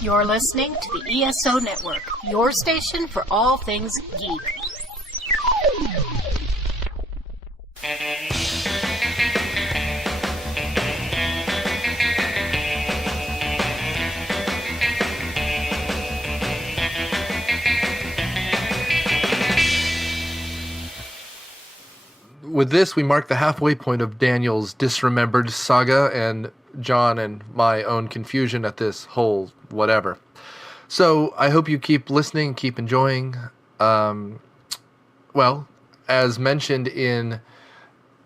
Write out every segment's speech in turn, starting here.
You're listening to the ESO Network, your station for all things geek. With this, we mark the halfway point of Daniel's Disremembered saga and John and my own confusion at this whole whatever. So I hope you keep listening, keep enjoying. Well, as mentioned in,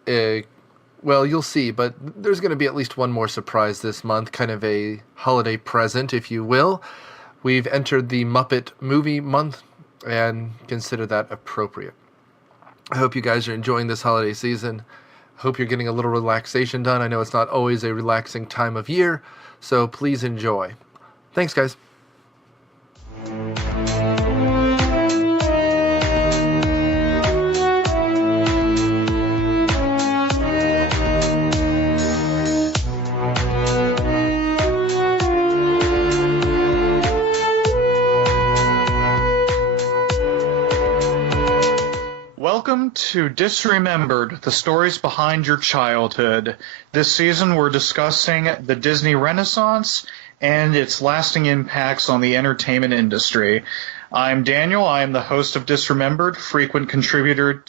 you'll see, but there's going to be at least one more surprise this month, kind of a holiday present, if you will. We've entered the Muppet movie month and consider that appropriate. I hope you guys are enjoying this holiday season. I hope you're getting a little relaxation done. I know it's not always a relaxing time of year, so please enjoy. Thanks, guys. Welcome to Disremembered, the stories behind your childhood. This season we're discussing the Disney Renaissance and its lasting impacts on the entertainment industry. I'm Daniel. I am the host of Disremembered, frequent contributor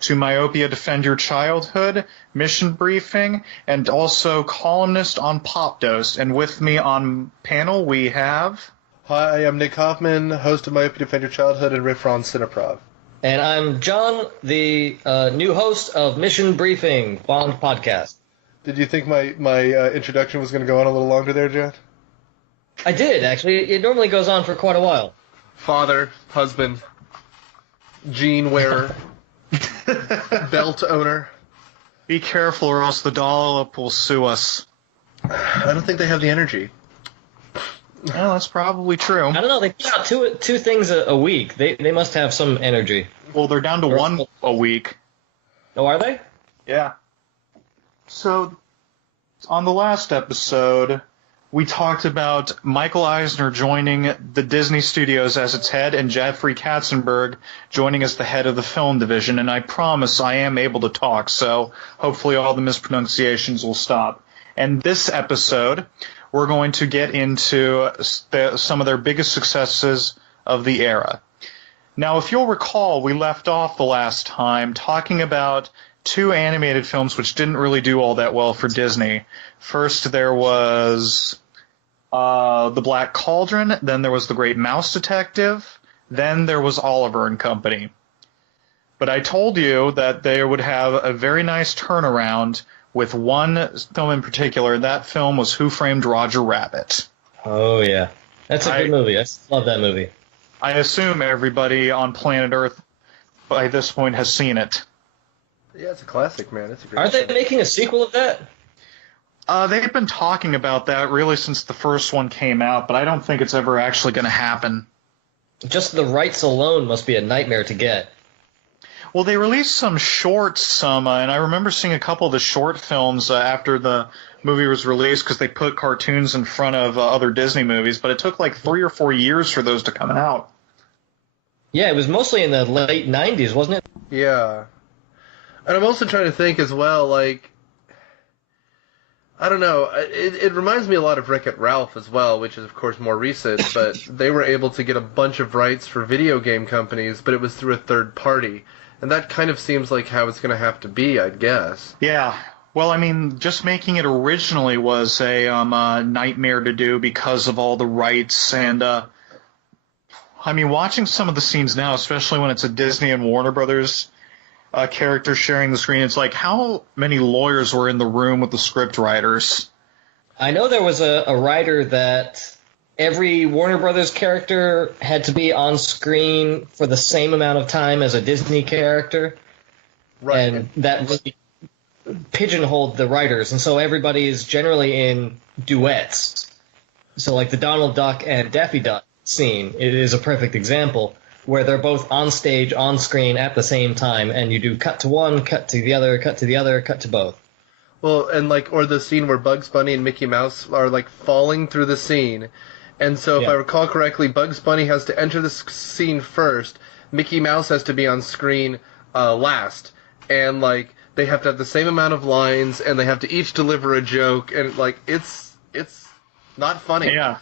to Myopia Defend Your Childhood, Mission Briefing, and also columnist on Pop Dose. And with me on panel we have... Hi, I'm Nick Hoffman, host of Myopia Defend Your Childhood and riff on Cineprov. And I'm John, the new host of Mission Briefing, Bond podcast. Did you think my introduction was going to go on a little longer there, John? I did, actually. It normally goes on for quite a while. Father, husband, jean wearer, belt owner. Be careful or else the dollop will sue us. I don't think they have the energy. Well, that's probably true. I don't know. They put out two things a week. They must have some energy. Well, they're down to one a week. Oh, are they? Yeah. So, on the last episode, we talked about Michael Eisner joining the Disney Studios as its head and Jeffrey Katzenberg joining as the head of the film division. And I promise I am able to talk, so hopefully all the mispronunciations will stop. And this episode, we're going to get into some of their biggest successes of the era. Now, if you'll recall, we left off the last time talking about two animated films which didn't really do all that well for Disney. First, there was The Black Cauldron, then there was The Great Mouse Detective, then there was Oliver and Company. But I told you that they would have a very nice turnaround with one film in particular. That film was Who Framed Roger Rabbit. Oh, yeah. That's a good movie. I love that movie. I assume everybody on planet Earth by this point has seen it. Yeah, it's a classic, man. It's a great Aren't they making a sequel of that? They've been talking about that really since the first one came out, but I don't think it's ever actually going to happen. Just the rights alone must be a nightmare to get. Well, they released some shorts, and I remember seeing a couple of the short films after the movie was released because they put cartoons in front of other Disney movies, but it took like 3 or 4 years for those to come out. Yeah, it was mostly in the late 90s, wasn't it? Yeah. And I'm also trying to think as well, like, I don't know, it reminds me a lot of Wreck-It Ralph as well, which is, of course, more recent, but they were able to get a bunch of rights for video game companies, but it was through a third party. And that kind of seems like how it's going to have to be, I guess. Yeah. Well, I mean, just making it originally was a nightmare to do because of all the rights. And, I mean, watching some of the scenes now, especially when it's a Disney and Warner Brothers character sharing the screen, it's like, how many lawyers were in the room with the script writers? I know there was a writer that every Warner Brothers character had to be on screen for the same amount of time as a Disney character. Right. And that really pigeonholed the writers. And so everybody is generally in duets. So like the Donald Duck and Daffy Duck scene, it is a perfect example where they're both on stage, on screen at the same time, and you do cut to one, cut to the other, cut to the other, cut to both. Well, and like, or the scene where Bugs Bunny and Mickey Mouse are like falling through the scene, And so if I recall correctly, Bugs Bunny has to enter the scene first, Mickey Mouse has to be on screen last, and like they have to have the same amount of lines, and they have to each deliver a joke, and like it's not funny. Yeah.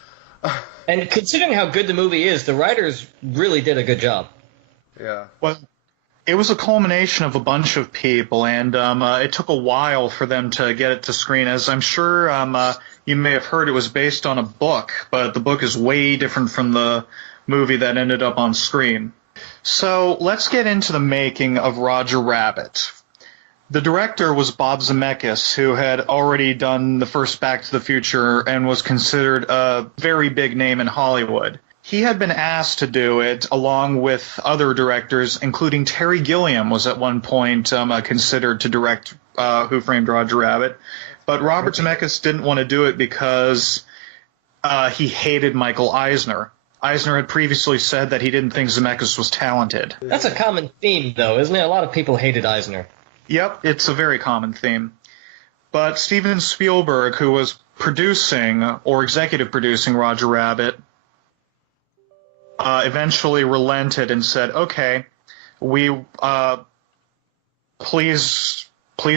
And considering how good the movie is, the writers really did a good job. Yeah. Well, it was a culmination of a bunch of people, and it took a while for them to get it to screen. As I'm sure you may have heard, it was based on a book, but the book is way different from the movie that ended up on screen. So let's get into the making of Roger Rabbit. The director was Bob Zemeckis, who had already done the first Back to the Future and was considered a very big name in Hollywood. He had been asked to do it along with other directors, including Terry Gilliam was at one point considered to direct Who Framed Roger Rabbit. But Robert Zemeckis didn't want to do it because he hated Michael Eisner. Eisner had previously said that he didn't think Zemeckis was talented. That's a common theme, though, isn't it? A lot of people hated Eisner. Yep, it's a very common theme. But Steven Spielberg, who was producing or executive producing Roger Rabbit, eventually relented and said, okay, please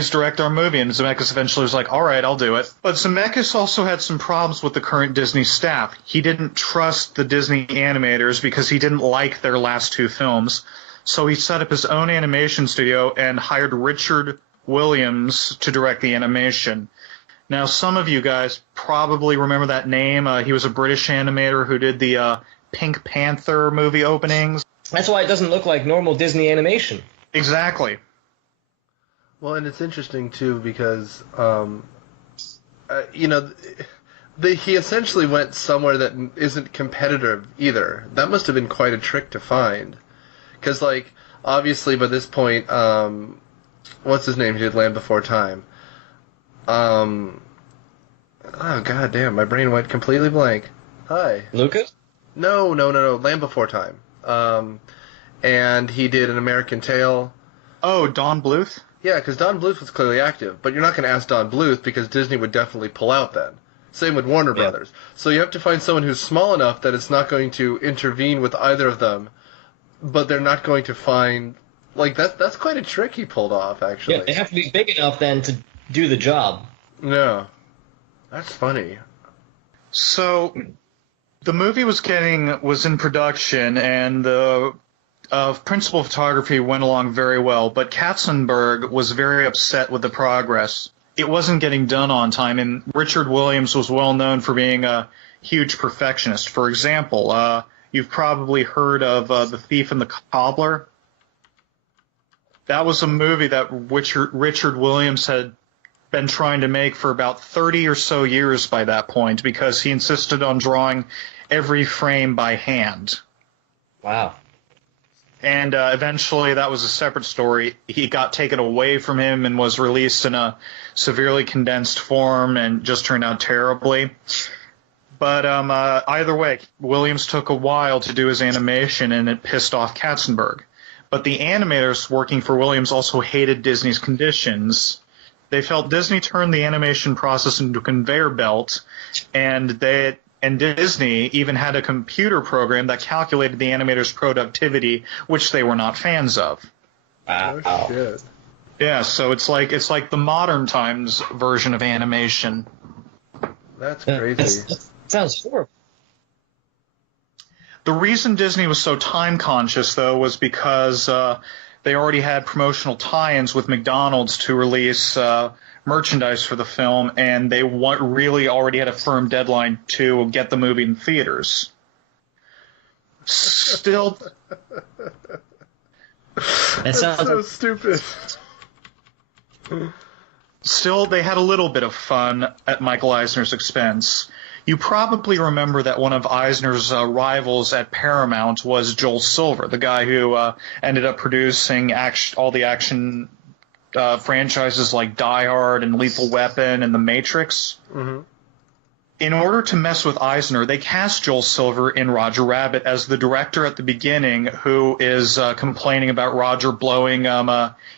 direct our movie. And Zemeckis eventually was like, all right, I'll do it. But Zemeckis also had some problems with the current Disney staff. He didn't trust the Disney animators because he didn't like their last two films. So he set up his own animation studio and hired Richard Williams to direct the animation. Now, some of you guys probably remember that name. He was a British animator who did the Pink Panther movie openings. That's why it doesn't look like normal Disney animation. Exactly. Well, and it's interesting, too, because, he essentially went somewhere that isn't competitive either. That must have been quite a trick to find. Because, like, obviously by this point, what's his name? He did Land Before Time. Oh, god damn, my brain went completely blank. Hi. Lucas? No, Land Before Time. And he did An American Tail. Oh, Don Bluth? Yeah, because Don Bluth was clearly active, but you're not going to ask Don Bluth because Disney would definitely pull out then. Same with Warner Brothers. So you have to find someone who's small enough that it's not going to intervene with either of them, but they're not going to find... Like, that's quite a trick he pulled off, actually. Yeah, they have to be big enough then to do the job. No. That's funny. So, the movie was in production, and the principal photography went along very well, but Katzenberg was very upset with the progress. It wasn't getting done on time, and Richard Williams was well known for being a huge perfectionist. For example, you've probably heard of The Thief and the Cobbler. That was a movie that Richard Williams had been trying to make for about 30 or so years by that point because he insisted on drawing every frame by hand. Wow. And eventually that was a separate story. He got taken away from him and was released in a severely condensed form and just turned out terribly. But either way, Williams took a while to do his animation, and it pissed off Katzenberg. But the animators working for Williams also hated Disney's conditions. They felt Disney turned the animation process into a conveyor belt, and Disney even had a computer program that calculated the animators' productivity, which they were not fans of. Wow. Oh, shit. Yeah, so it's like the modern times version of animation. That's crazy. That sounds horrible. The reason Disney was so time-conscious, though, was because they already had promotional tie-ins with McDonald's to release merchandise for the film, and they really already had a firm deadline to get the movie in theaters. Still... That sounds so stupid. Still, they had a little bit of fun at Michael Eisner's expense. You probably remember that one of Eisner's rivals at Paramount was Joel Silver, the guy who ended up producing all the action franchises like Die Hard and Lethal Weapon and The Matrix. Mm-hmm. In order to mess with Eisner, they cast Joel Silver in Roger Rabbit as the director at the beginning who is complaining about Roger blowing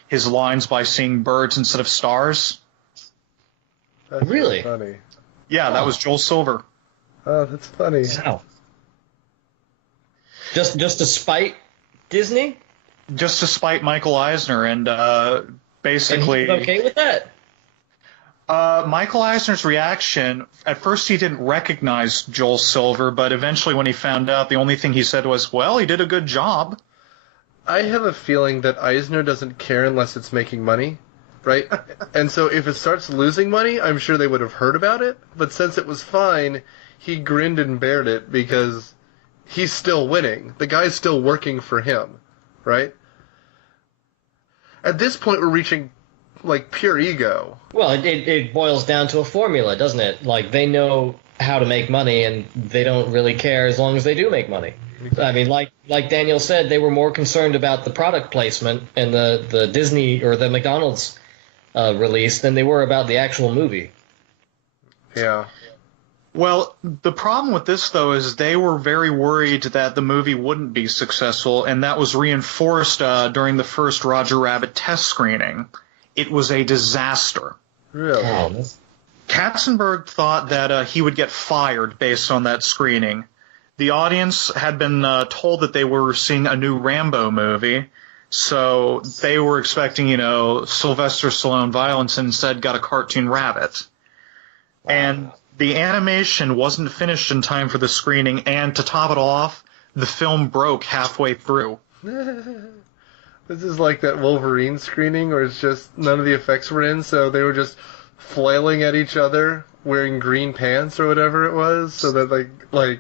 his lines by seeing birds instead of stars. That's Really? funny. Yeah, that was Joel Silver. Oh, that's funny. Wow. Just to spite Disney? Just to spite Michael Eisner, and basically... And he was okay with that? Michael Eisner's reaction, at first he didn't recognize Joel Silver, but eventually when he found out, the only thing he said was, well, he did a good job. I have a feeling that Eisner doesn't care unless it's making money, right? And so if it starts losing money, I'm sure they would have heard about it, but since it was fine, he grinned and bared it because he's still winning. The guy's still working for him, right? At this point, we're reaching, like, pure ego. Well, it boils down to a formula, doesn't it? Like, they know how to make money, and they don't really care as long as they do make money. I mean, like Daniel said, they were more concerned about the product placement and the Disney or the McDonald's release than they were about the actual movie. Yeah. Well, the problem with this, though, is they were very worried that the movie wouldn't be successful, and that was reinforced during the first Roger Rabbit test screening. It was a disaster. Really? Oh. Katzenberg thought that he would get fired based on that screening. The audience had been told that they were seeing a new Rambo movie, so they were expecting, Sylvester Stallone violence, and instead got a cartoon rabbit. Wow. And the animation wasn't finished in time for the screening, and to top it off, the film broke halfway through. This is like that Wolverine screening where it's just none of the effects were in, so they were just flailing at each other wearing green pants or whatever it was, so that like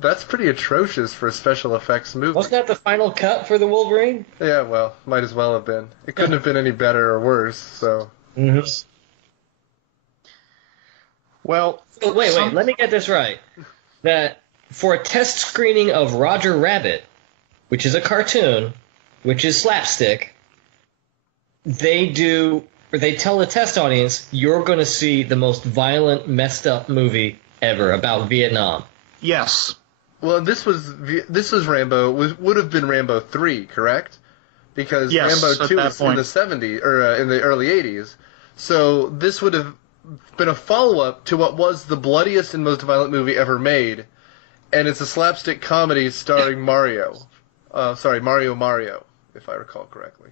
that's pretty atrocious for a special effects movie. Wasn't that the final cut for the Wolverine? Yeah, well, might as well have been. It couldn't have been any better or worse, so. Mm-hmm. Well, wait, let me get this right. That for a test screening of Roger Rabbit, which is a cartoon, which is slapstick, they tell the test audience, you're going to see the most violent, messed up movie ever about Vietnam. Yes. Well, this was Rambo, would have been Rambo 3, correct? Because yes, Rambo 2 was in the 70s, or in the early 80s. So this would have been a follow-up to what was the bloodiest and most violent movie ever made, and it's a slapstick comedy starring Mario, if I recall correctly.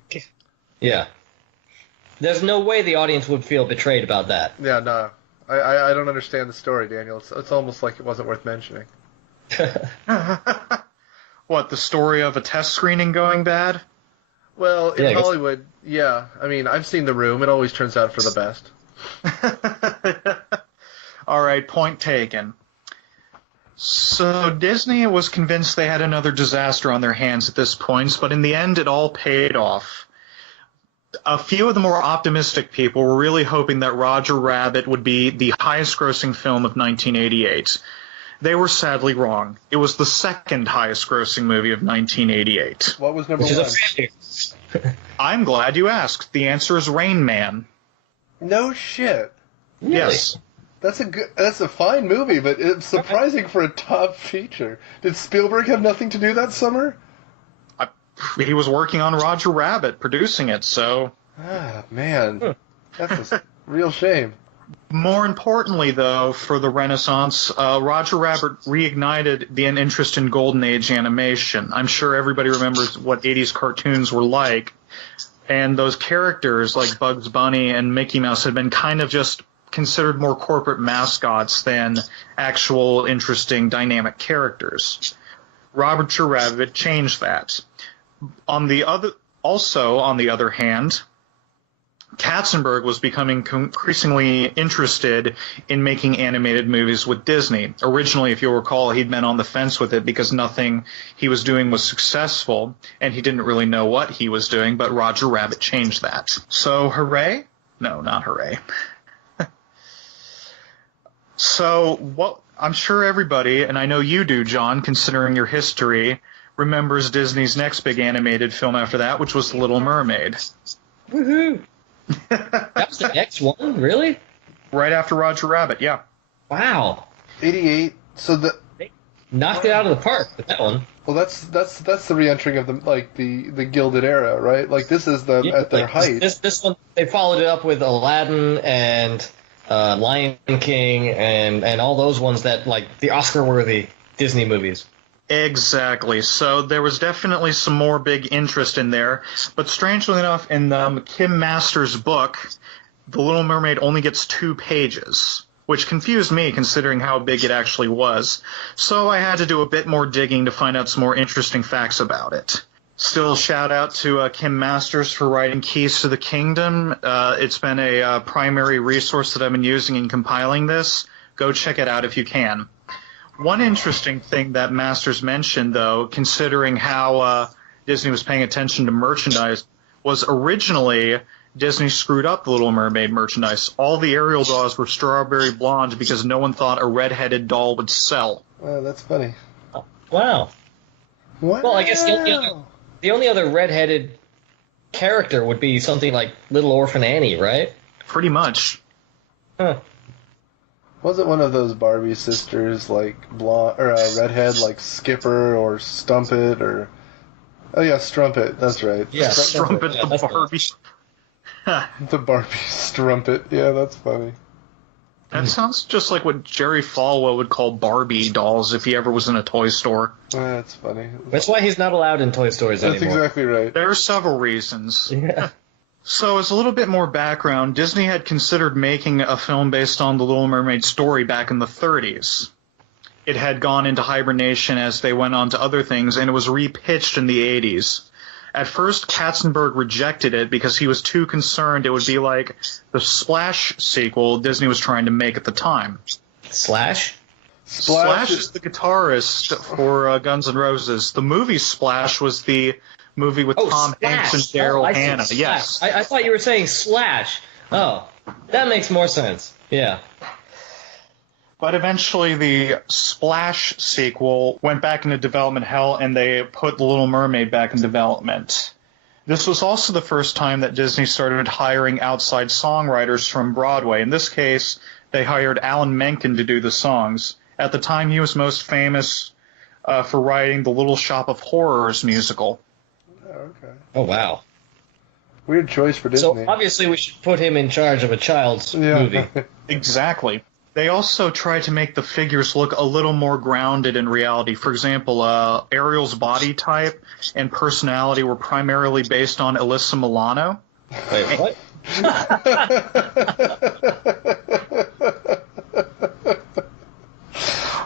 Yeah. There's no way the audience would feel betrayed about that. Yeah, no. I don't understand the story, Daniel. It's almost like it wasn't worth mentioning. What, the story of a test screening going bad? Well, in Hollywood, yeah. I mean, I've seen The Room. It always turns out for the best. All right, point taken. So Disney was convinced they had another disaster on their hands at this point, but in the end it all paid off. A few of the more optimistic people were really hoping that Roger Rabbit would be the highest-grossing film of 1988. They were sadly wrong. It was the second highest-grossing movie of 1988. What was number one? I'm glad you asked. The answer is Rain Man. No shit. Really? Yes. That's a fine movie, but it's surprising for a top feature. Did Spielberg have nothing to do that summer? He was working on Roger Rabbit, producing it, so... Ah, man. That's a real shame. More importantly, though, for the Renaissance, Roger Rabbit reignited an interest in Golden Age animation. I'm sure everybody remembers what 80s cartoons were like, and those characters like Bugs Bunny and Mickey Mouse had been kind of just considered more corporate mascots than actual interesting dynamic characters. Roger Rabbit changed that. On the other hand, Katzenberg was becoming increasingly interested in making animated movies with Disney. Originally, if you'll recall, he'd been on the fence with it because nothing he was doing was successful, and he didn't really know what he was doing, but Roger Rabbit changed that. So, hooray? No, not hooray. So, what I'm sure everybody, and I know you do, John, considering your history, remembers Disney's next big animated film after that, which was The Little Mermaid. Woohoo! That was the next one, really? Right after Roger Rabbit, yeah. Wow. 88. So they knocked it out of the park with that one. Well, that's the re-entering of the Gilded Era, right? Like this is them at their height. This one, they followed it up with Aladdin and Lion King, and all those ones that, like, the Oscar-worthy Disney movies. Exactly. So there was definitely some more big interest in there. But strangely enough, in Kim Masters' book, The Little Mermaid only gets 2 pages, which confused me considering how big it actually was. So I had to do a bit more digging to find out some more interesting facts about it. Still, shout out to Kim Masters for writing Keys to the Kingdom. It's been a primary resource that I've been using in compiling this. Go check it out if you can. One interesting thing that Masters mentioned, though, considering how Disney was paying attention to merchandise, was originally Disney screwed up the Little Mermaid merchandise. All the Ariel dolls were strawberry blonde because no one thought a red-headed doll would sell. Oh, that's funny. Wow. Well, I guess the only other red-headed character would be something like Little Orphan Annie, right? Pretty much. Huh. Wasn't one of those Barbie sisters like blonde or redhead, like Skipper or Strumpet or? Oh yeah, Strumpet. That's right. Yeah, Strumpet yeah, the Barbie. The Barbie Strumpet. Yeah, that's funny. That sounds just like what Jerry Falwell would call Barbie dolls if he ever was in a toy store. That's funny. That's why he's not allowed in toy stores anymore. That's exactly right. There are several reasons. Yeah. So, as a little bit more background, Disney had considered making a film based on the Little Mermaid story back in the 30s. It had gone into hibernation as they went on to other things, and it was repitched in the 80s. At first, Katzenberg rejected it because he was too concerned it would be like the Splash sequel Disney was trying to make at the time. Slash? Slash is the guitarist for Guns N' Roses. The movie Splash was the movie with Tom Hanks and Daryl Hannah. Yes. I thought you were saying Slash. Oh, that makes more sense. Yeah. But eventually the Splash sequel went back into development hell, and they put The Little Mermaid back in development. This was also the first time that Disney started hiring outside songwriters from Broadway. In this case, they hired Alan Menken to do the songs. At the time, he was most famous for writing the Little Shop of Horrors musical. Okay. Oh, wow. Weird choice for Disney. So obviously we should put him in charge of a child's movie. Exactly. They also tried to make the figures look a little more grounded in reality. For example, Ariel's body type and personality were primarily based on Alyssa Milano. Wait, what?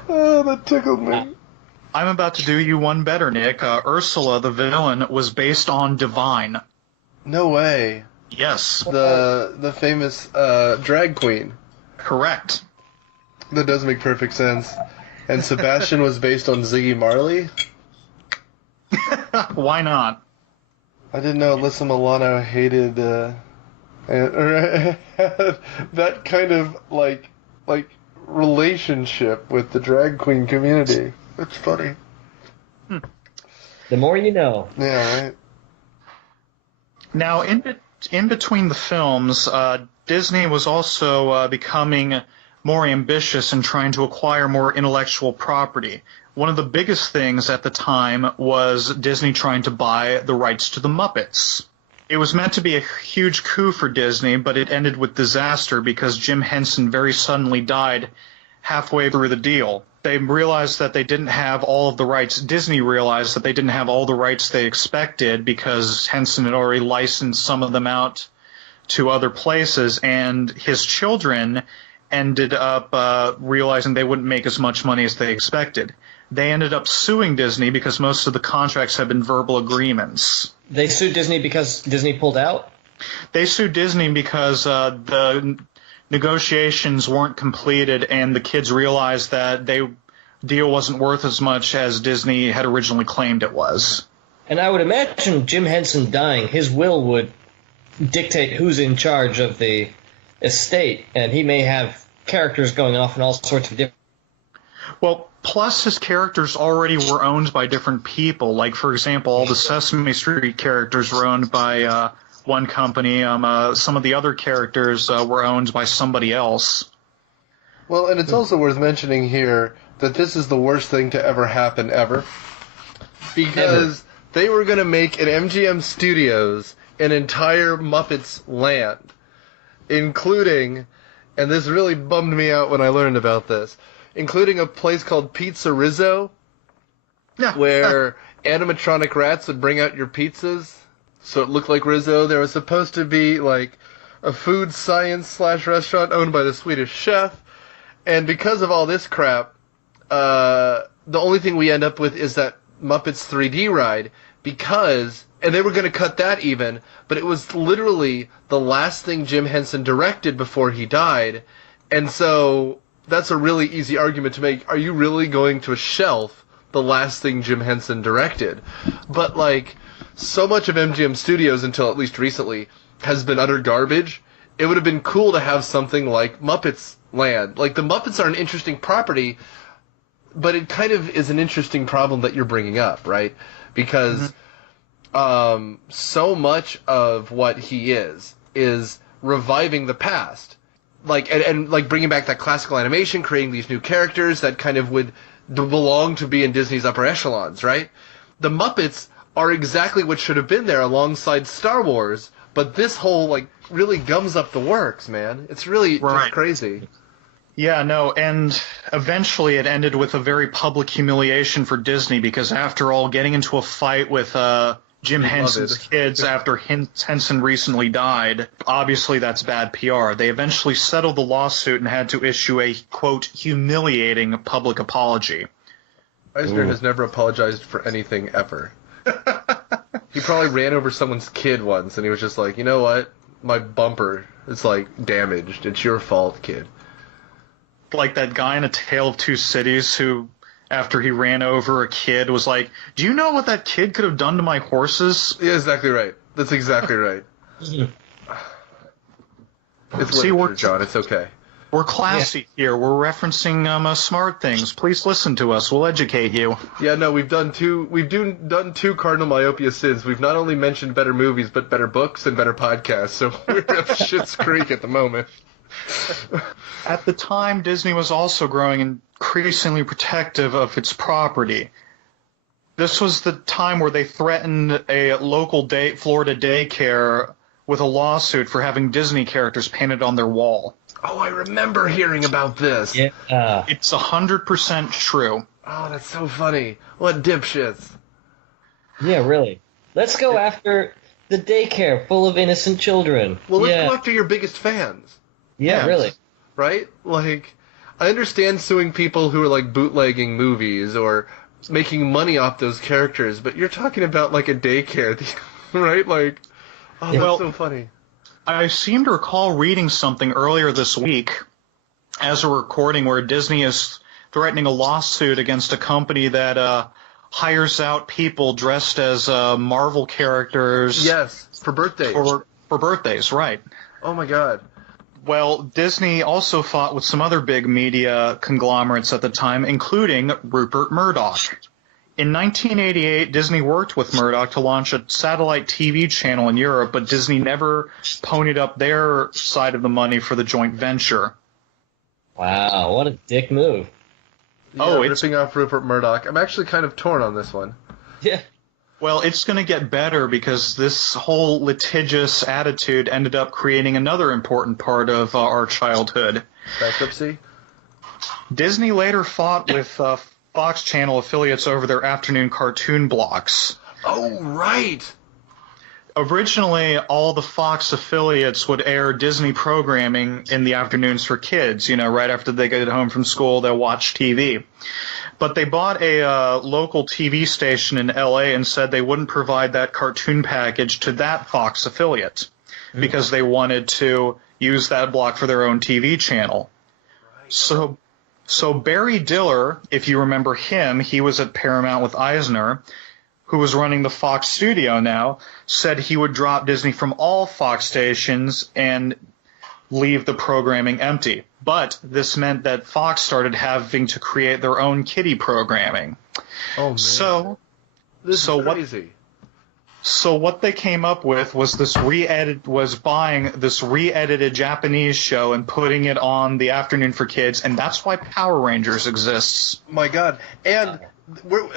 Oh, that tickled me. I'm about to do you one better, Nick. Ursula, the villain, was based on Divine. No way. Yes. The famous drag queen. Correct. That does make perfect sense. And Sebastian was based on Ziggy Marley? Why not? I didn't know Alyssa Milano hated or had that kind of like relationship with the drag queen community. That's funny. The more you know. Yeah, right. Now, in between the films, Disney was also becoming more ambitious in trying to acquire more intellectual property. One of the biggest things at the time was Disney trying to buy the rights to the Muppets. It was meant to be a huge coup for Disney, but it ended with disaster because Jim Henson very suddenly died halfway through the deal. They realized that they didn't have all of the rights. Disney realized that they didn't have all the rights they expected because Henson had already licensed some of them out to other places, and his children ended up realizing they wouldn't make as much money as they expected. They ended up suing Disney because most of the contracts had been verbal agreements. They sued Disney because Disney pulled out? They sued Disney because the negotiations weren't completed, and the kids realized that the deal wasn't worth as much as Disney had originally claimed it was. And I would imagine Jim Henson dying, his will would dictate who's in charge of the estate, and he may have characters going off in all sorts of different... Well, plus his characters already were owned by different people. Like, for example, all the Sesame Street characters were owned by one company. Some of the other characters were owned by somebody else. Well, and it's also worth mentioning here that this is the worst thing to ever happen ever. Because they were going to make at MGM Studios an entire Muppets land, including and this really bummed me out when I learned about this, including a place called Pizza Rizzo, where animatronic rats would bring out your pizzas, so it looked like Rizzo. There was supposed to be, like, a food science / restaurant owned by the Swedish chef, and because of all this crap, the only thing we end up with is that Muppets 3D ride, and they were going to cut that even, but it was literally the last thing Jim Henson directed before he died, and so that's a really easy argument to make. Are you really going to shelf the last thing Jim Henson directed? But, like, so much of MGM Studios, until at least recently, has been utter garbage. It would have been cool to have something like Muppets Land. Like, the Muppets are an interesting property, but it kind of is an interesting problem that you're bringing up, right? Because so much of what he is reviving the past, like and like bringing back that classical animation, creating these new characters that kind of would belong to be in Disney's upper echelons, right? The Muppets are exactly what should have been there alongside Star Wars, but this whole, like, really gums up the works, man. It's really just crazy. Yeah, no, and eventually it ended with a very public humiliation for Disney, because after all, getting into a fight with Jim Henson's kids after Henson recently died, obviously that's bad PR. They eventually settled the lawsuit and had to issue a, quote, humiliating public apology. Eisner has never apologized for anything ever. He probably ran over someone's kid once, and he was just like, you know what? My bumper is, like, damaged. It's your fault, kid. Like that guy in A Tale of Two Cities who, after he ran over a kid, was like, do you know what that kid could have done to my horses? Yeah, exactly right. That's exactly right. It's literature, John. It's okay. We're classy here. We're referencing smart things. Please listen to us. We'll educate you. Yeah, no, we've done two cardinal myopia sins. We've not only mentioned better movies, but better books and better podcasts. So we're at Schitt's Creek at the moment. At the time, Disney was also growing increasingly protective of its property. This was the time where they threatened a local Florida daycare with a lawsuit for having Disney characters painted on their wall. Oh, I remember hearing about this. Yeah. It's 100% true. Oh, that's so funny. What dipshits. Yeah, really. Let's go after the daycare full of innocent children. Well, let's go after your biggest fans. Yeah, really. Right? Like, I understand suing people who are, like, bootlegging movies or making money off those characters, but you're talking about, like, a daycare, right? Like, oh, that's so funny. I seem to recall reading something earlier this week as a recording where Disney is threatening a lawsuit against a company that hires out people dressed as Marvel characters. Yes, for birthdays. For birthdays, right. Oh, my God. Well, Disney also fought with some other big media conglomerates at the time, including Rupert Murdoch. In 1988, Disney worked with Murdoch to launch a satellite TV channel in Europe, but Disney never ponied up their side of the money for the joint venture. Wow, what a dick move. Yeah, ripping off Rupert Murdoch. I'm actually kind of torn on this one. Yeah. Well, it's going to get better because this whole litigious attitude ended up creating another important part of our childhood. Bankruptcy? Disney later fought with Fox Channel affiliates over their afternoon cartoon blocks. Oh, right! Originally, all the Fox affiliates would air Disney programming in the afternoons for kids. You know, right after they get home from school, they'll watch TV. But they bought a local TV station in L.A. and said they wouldn't provide that cartoon package to that Fox affiliate because they wanted to use that block for their own TV channel. Right. So Barry Diller, if you remember him, he was at Paramount with Eisner, who was running the Fox studio now, said he would drop Disney from all Fox stations and leave the programming empty. But this meant that Fox started having to create their own kiddie programming. Oh, man. This is crazy. So what they came up with was buying this re-edited Japanese show and putting it on the afternoon for kids, and that's why Power Rangers exists. My God. And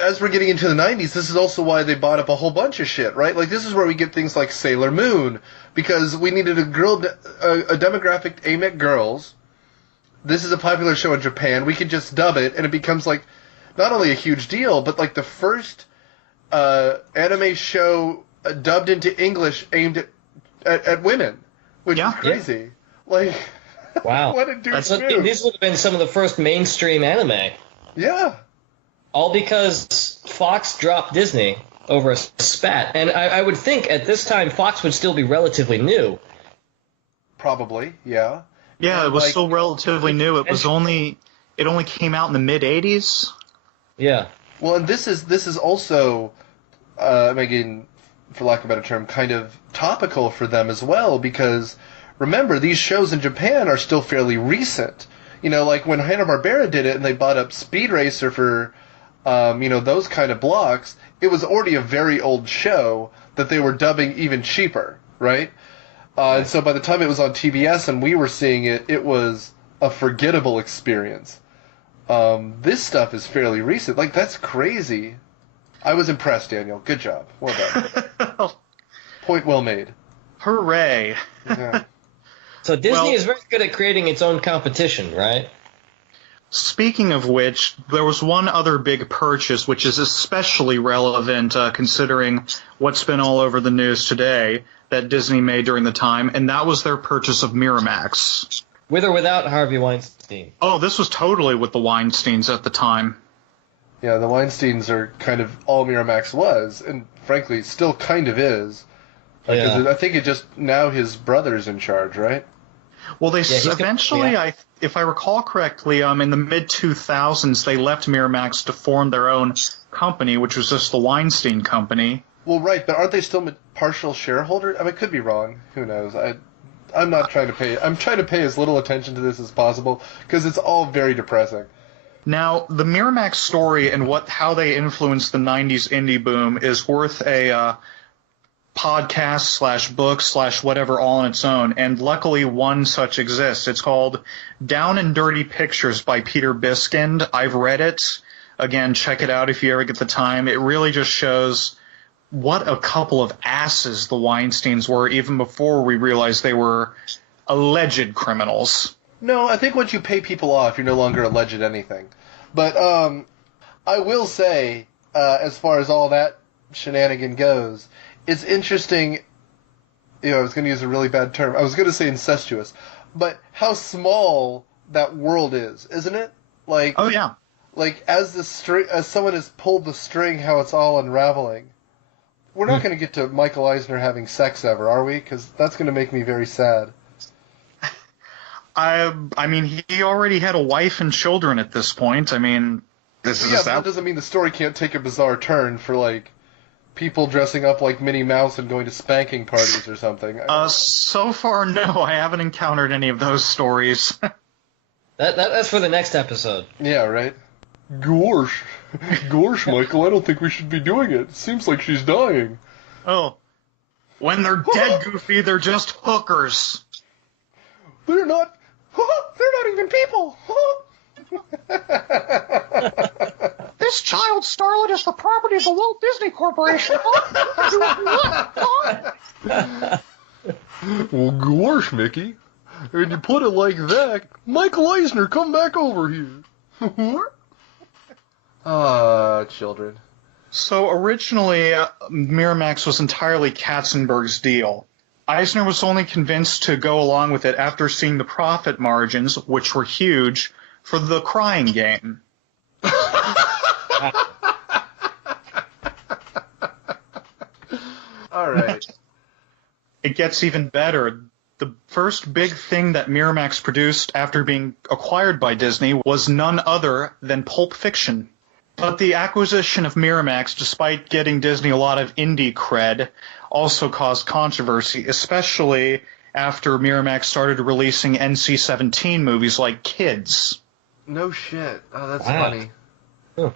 as we're getting into the 90s, this is also why they bought up a whole bunch of shit, right? Like, this is where we get things like Sailor Moon, because we needed a demographic aimed at girls, this is a popular show in Japan. We can just dub it, and it becomes like not only a huge deal, but like the first anime show dubbed into English aimed at women, which is crazy. Like, wow, what a douche move. These would have been some of the first mainstream anime. Yeah. All because Fox dropped Disney over a spat. And I would think at this time Fox would still be relatively new. Probably, yeah. Yeah, it was still relatively new. It only came out in the mid-'80s. Yeah. Well, and this is also, again, for lack of a better term, kind of topical for them as well, because remember, these shows in Japan are still fairly recent. You know, like when Hanna-Barbera did it and they bought up Speed Racer for, those kind of blocks, it was already a very old show that they were dubbing even cheaper, right? And so by the time it was on TBS and we were seeing it, it was a forgettable experience. This stuff is fairly recent. Like, that's crazy. I was impressed, Daniel. Good job. Well done. Point well made. Hooray. Yeah. So Disney is very good at creating its own competition, right? Speaking of which, there was one other big purchase which is especially relevant considering what's been all over the news today that Disney made during the time, and that was their purchase of Miramax. With or without Harvey Weinstein? Oh, this was totally with the Weinsteins at the time. Yeah, the Weinsteins are kind of all Miramax was, and frankly, still kind of is. Because I think now his brother's in charge, right? Well, they eventually, if I recall correctly, in the mid-2000s, they left Miramax to form their own company, which was just the Weinstein Company. Well, right, but aren't they still partial shareholders? I mean, I could be wrong. Who knows? I'm not trying to pay. I'm trying to pay as little attention to this as possible because it's all very depressing. Now, the Miramax story and how they influenced the '90s indie boom is worth a podcast / book / whatever all on its own, and luckily one such exists. It's called Down and Dirty Pictures by Peter Biskind. I've read it. Again, check it out if you ever get the time. It really just shows what a couple of asses the Weinsteins were even before we realized they were alleged criminals. No, I think once you pay people off, you're no longer alleged anything. But I will say, as far as all that shenanigan goes, it's interesting, I was going to use a really bad term. I was going to say incestuous. But how small that world is, isn't it? Like, oh, yeah. Like, as someone has pulled the string, how it's all unraveling. We're not going to get to Michael Eisner having sex ever, are we? Because that's going to make me very sad. I mean, he already had a wife and children at this point. I mean, this is... Yeah, but that doesn't mean the story can't take a bizarre turn for, like, people dressing up like Minnie Mouse and going to spanking parties or something. So far, no. I haven't encountered any of those stories. That's for the next episode. Yeah, right? Gorsh. Gorsh, Michael, I don't think we should be doing it. Seems like she's dying. Oh. When they're dead, Goofy, they're just hookers. They're not even people. This child starlet is the property of the Walt Disney Corporation. Well, gosh, Mickey. When you put it like that, Michael Eisner, come back over here. Children. So originally, Miramax was entirely Katzenberg's deal. Eisner was only convinced to go along with it after seeing the profit margins, which were huge, for The Crying Game. All right. It gets even better. The first big thing that Miramax produced after being acquired by Disney was none other than Pulp Fiction. But the acquisition of Miramax, despite getting Disney a lot of indie cred, also caused controversy, especially after Miramax started releasing NC-17 movies like Kids. No shit. Oh, that's funny. Huh.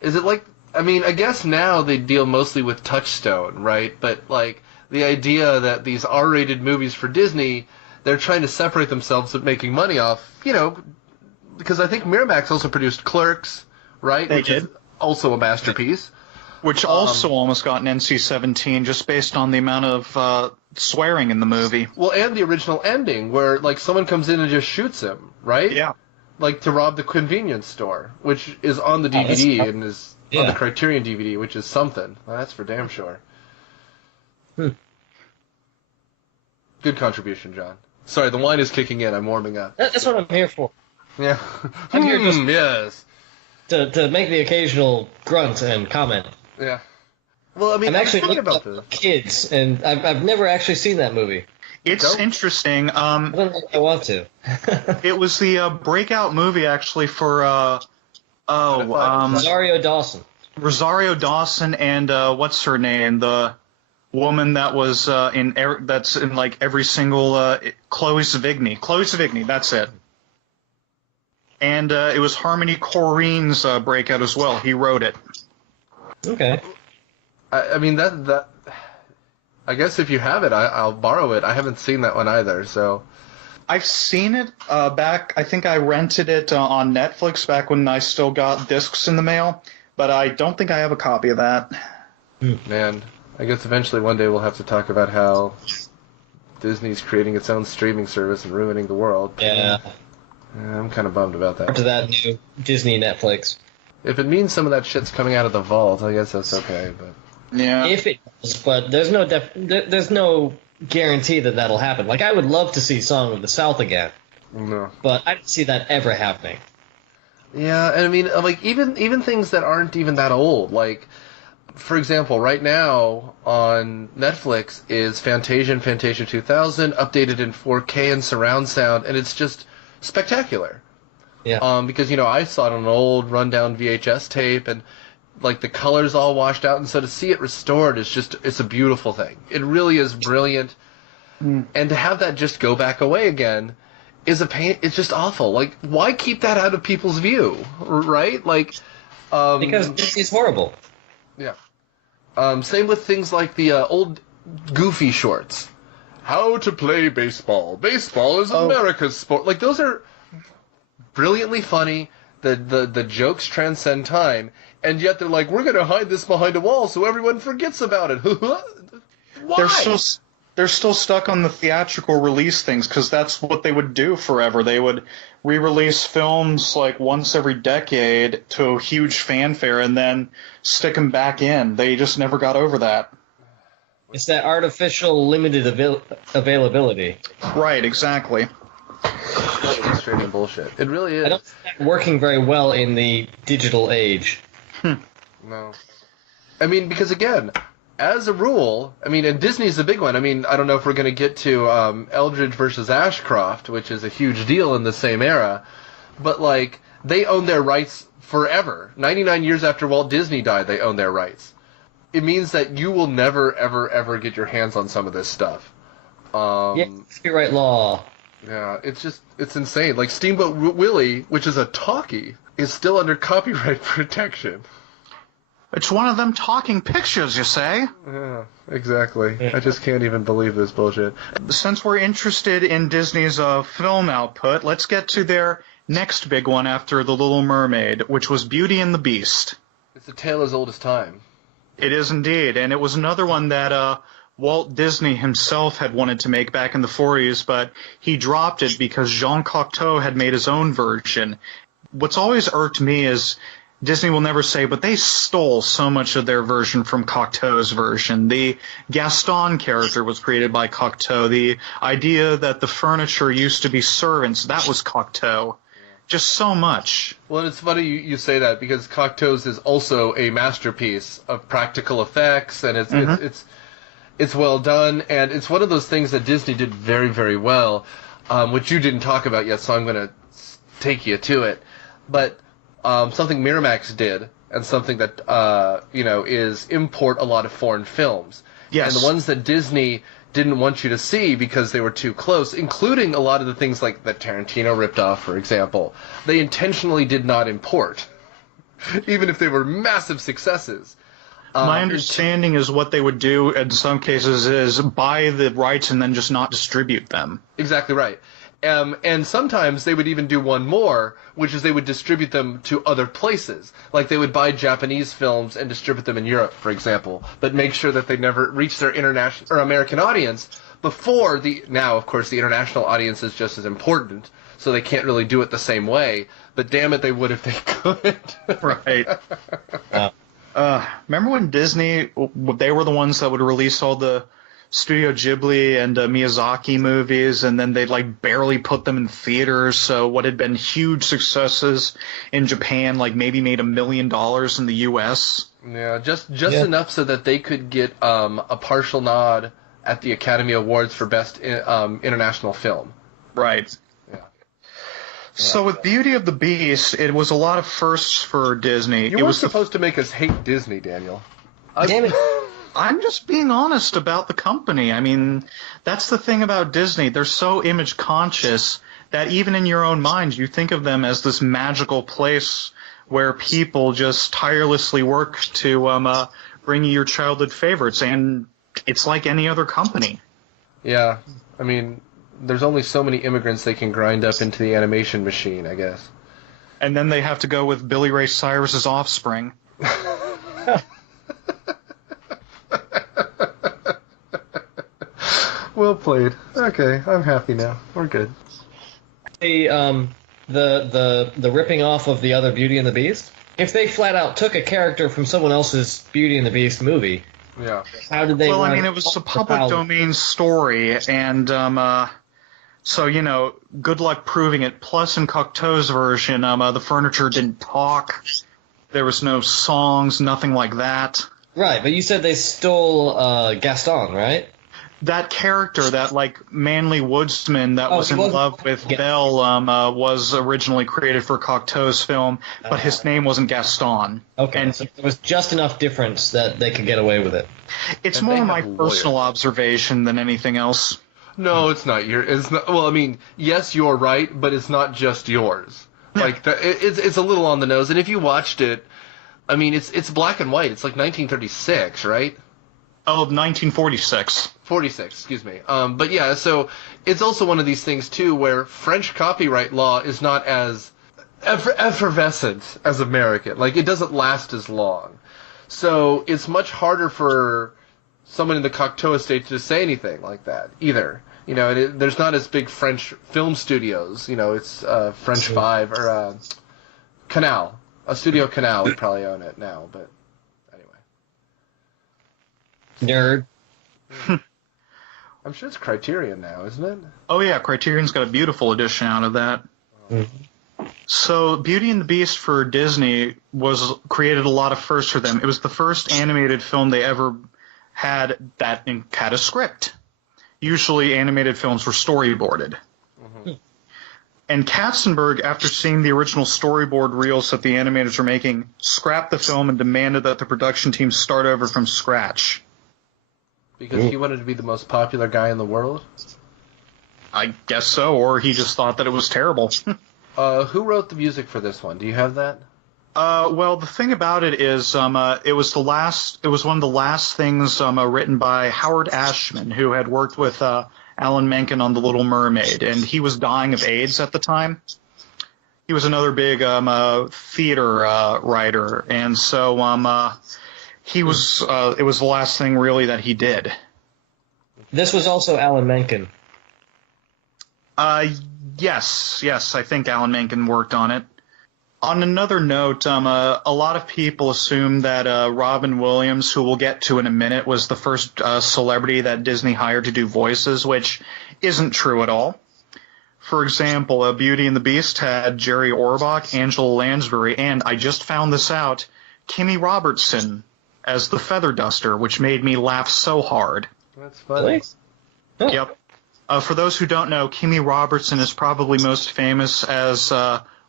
Is it like... I mean, I guess now they deal mostly with Touchstone, right? But, like, the idea that these R-rated movies for Disney, they're trying to separate themselves with making money off, because I think Miramax also produced Clerks, right? Which is also a masterpiece. Which also almost got an NC-17 just based on the amount of swearing in the movie. Well, and the original ending where, like, someone comes in and just shoots him, right? Yeah. like to rob the convenience store, which is on the DVD and is on the Criterion DVD, which is something. Well, that's for damn sure. Good contribution, John. Sorry, the wine is kicking in. I'm warming up. That's what I'm here for. Yeah. I'm here just yes. to make the occasional grunt and comment. Yeah. Well, I mean, I'm actually thinking looking about up this. Kids, and I've never actually seen that movie. It's interesting. I don't think I want to. It was the breakout movie, actually, for Rosario Dawson. Rosario Dawson and what's her name? The woman that was that's in like every single Chloe Sevigny. Chloe Sevigny, that's it. And it was Harmony Korine's breakout as well. He wrote it. Okay. I mean that. I guess if you have it, I'll borrow it. I haven't seen that one either, so. I've seen it back. I think I rented it on Netflix back when I still got discs in the mail, but I don't think I have a copy of that. Man, I guess eventually one day we'll have to talk about how Disney's creating its own streaming service and ruining the world. Yeah. I'm kind of bummed about that. To that new Disney Netflix. If it means some of that shit's coming out of the vault, I guess that's okay. But Yeah. If it does, but there's no guarantee that that'll happen. Like, I would love to see Song of the South again, no. but I don't see that ever happening. Yeah, and I mean, like even things that aren't even that old, like. For example, right now on Netflix is Fantasia and Fantasia 2000, updated in 4K and surround sound, and it's just spectacular. Yeah. Because, I saw it on an old rundown VHS tape, and, like, the colors all washed out, and so to see it restored it's a beautiful thing. It really is brilliant. And to have that just go back away again is a pain. It's just awful. Like, why keep that out of people's view, right? Like, Because Disney's horrible. Yeah. Same with things like the old Goofy shorts. How to play baseball. Baseball is America's sport. Like, those are brilliantly funny. The jokes transcend time. And yet they're like, we're going to hide this behind a wall so everyone forgets about it. Why? They're still stuck on the theatrical release things because that's what they would do forever. They would re-release films like once every decade to a huge fanfare and then stick them back in. They just never got over that. It's that artificial limited availability. Right, exactly. It's straight in bullshit. It really is. I don't see that working very well in the digital age. No. I mean, because again, as a rule, and Disney's the big one. I don't know if we're going to get to Eldridge versus Ashcroft, which is a huge deal in the same era, but, like, they own their rights forever. 99 years after Walt Disney died, they own their rights. It means that you will never, ever, ever get your hands on some of this stuff. Copyright law. Yeah, it's insane. Like, Steamboat Willie, which is a talkie, is still under copyright protection. It's one of them talking pictures, you say? Yeah, exactly. I just can't even believe this bullshit. Since we're interested in Disney's film output, let's get to their next big one after The Little Mermaid, which was Beauty and the Beast. It's a tale as old as time. It is indeed, and it was another one that Walt Disney himself had wanted to make back in the 40s, but he dropped it because Jean Cocteau had made his own version. What's always irked me is Disney will never say, but they stole so much of their version from Cocteau's version. The Gaston character was created by Cocteau. The idea that the furniture used to be servants, that was Cocteau. Just so much. Well, it's funny you say that because Cocteau's is also a masterpiece of practical effects, and it's well done, and it's one of those things that Disney did very, very well, which you didn't talk about yet, so I'm going to take you to it. But something Miramax did, and something that is import a lot of foreign films. Yes. And the ones that Disney didn't want you to see because they were too close, including a lot of the things like that Tarantino ripped off, for example, they intentionally did not import, even if they were massive successes. My understanding is what they would do in some cases is buy the rights and then just not distribute them. Exactly right. And sometimes they would even do one more, which is they would distribute them to other places. Like they would buy Japanese films and distribute them in Europe, for example, but make sure that they never reach their international or American audience before now, of course, the international audience is just as important. so they can't really do it the same way. But damn it, they would if they could. Right. Remember when Disney, they were the ones that would release all the Studio Ghibli and Miyazaki movies, and then they'd like barely put them in theaters. So what had been huge successes in Japan, like maybe made $1 million in the U.S. Yeah, just enough so that they could get a partial nod at the Academy Awards for Best International Film. Right. Yeah. So with Beauty of the Beast, it was a lot of firsts for Disney. You were supposed to make us hate Disney, Daniel. Damn it. I'm just being honest about the company. I mean, that's the thing about Disney. They're so image conscious that even in your own mind, you think of them as this magical place where people just tirelessly work to bring you your childhood favorites, and it's like any other company. Yeah, I mean, there's only so many immigrants they can grind up into the animation machine, I guess. And then they have to go with Billy Ray Cyrus's offspring. Well played. Okay, I'm happy now. We're good. The ripping off of the other Beauty and the Beast. If they flat out took a character from someone else's Beauty and the Beast movie, Yeah. how did they? Well, I mean, it was a public domain story, and so, you know, good luck proving it. Plus, in Cocteau's version, the furniture didn't talk. There was no songs, nothing like that. Right, but you said they stole Gaston, right? That character, that, like, manly woodsman that was in love with Belle, was originally created for Cocteau's film, but his name wasn't Gaston. Okay, And so there was just enough difference that they could get away with it. it's And more they my have personal lawyers. observation than anything else. No, it's not your. It's not. Well, I mean, yes, you're right, but it's not just yours. Like it's a little on the nose. And if you watched it, I mean, it's black and white. It's like 1936, right? Oh, 1946. 46, excuse me. But yeah, so it's also one of these things too, where French copyright law is not as effervescent as American. Like, it doesn't last as long. So it's much harder for someone in the Cocteau estate to say anything like that either. You know, there's not as big French film studios. You know, it's French 5 or Canal. A Studio Canal would probably own it now, but anyway. Nerd. I'm sure it's Criterion now, isn't it? Oh, yeah, Criterion's got a beautiful edition out of that. Mm-hmm. So, Beauty and the Beast for Disney created a lot of firsts for them. It was the first animated film they ever had that had a script. Usually, animated films were storyboarded. Mm-hmm. And Katzenberg, after seeing the original storyboard reels that the animators were making, scrapped the film and demanded that the production team start over from scratch. Because he wanted to be the most popular guy in the world? I guess so, or he just thought that it was terrible. Who wrote the music for this one? Do you have that? Well, the thing about it is, it was one of the last things written by Howard Ashman, who had worked with Alan Menken on The Little Mermaid, and he was dying of AIDS at the time. He was another big theater writer, and so he was. It was the last thing really that he did. This was also Alan Menken. Yes, I think Alan Menken worked on it. On another note, a lot of people assume that Robin Williams, who we'll get to in a minute, was the first celebrity that Disney hired to do voices, which isn't true at all. For example, Beauty and the Beast had Jerry Orbach, Angela Lansbury, and I just found this out, Kimmy Robertson as the Feather Duster, which made me laugh so hard. That's funny. Really? Yep. For those who don't know, Kimmy Robertson is probably most famous as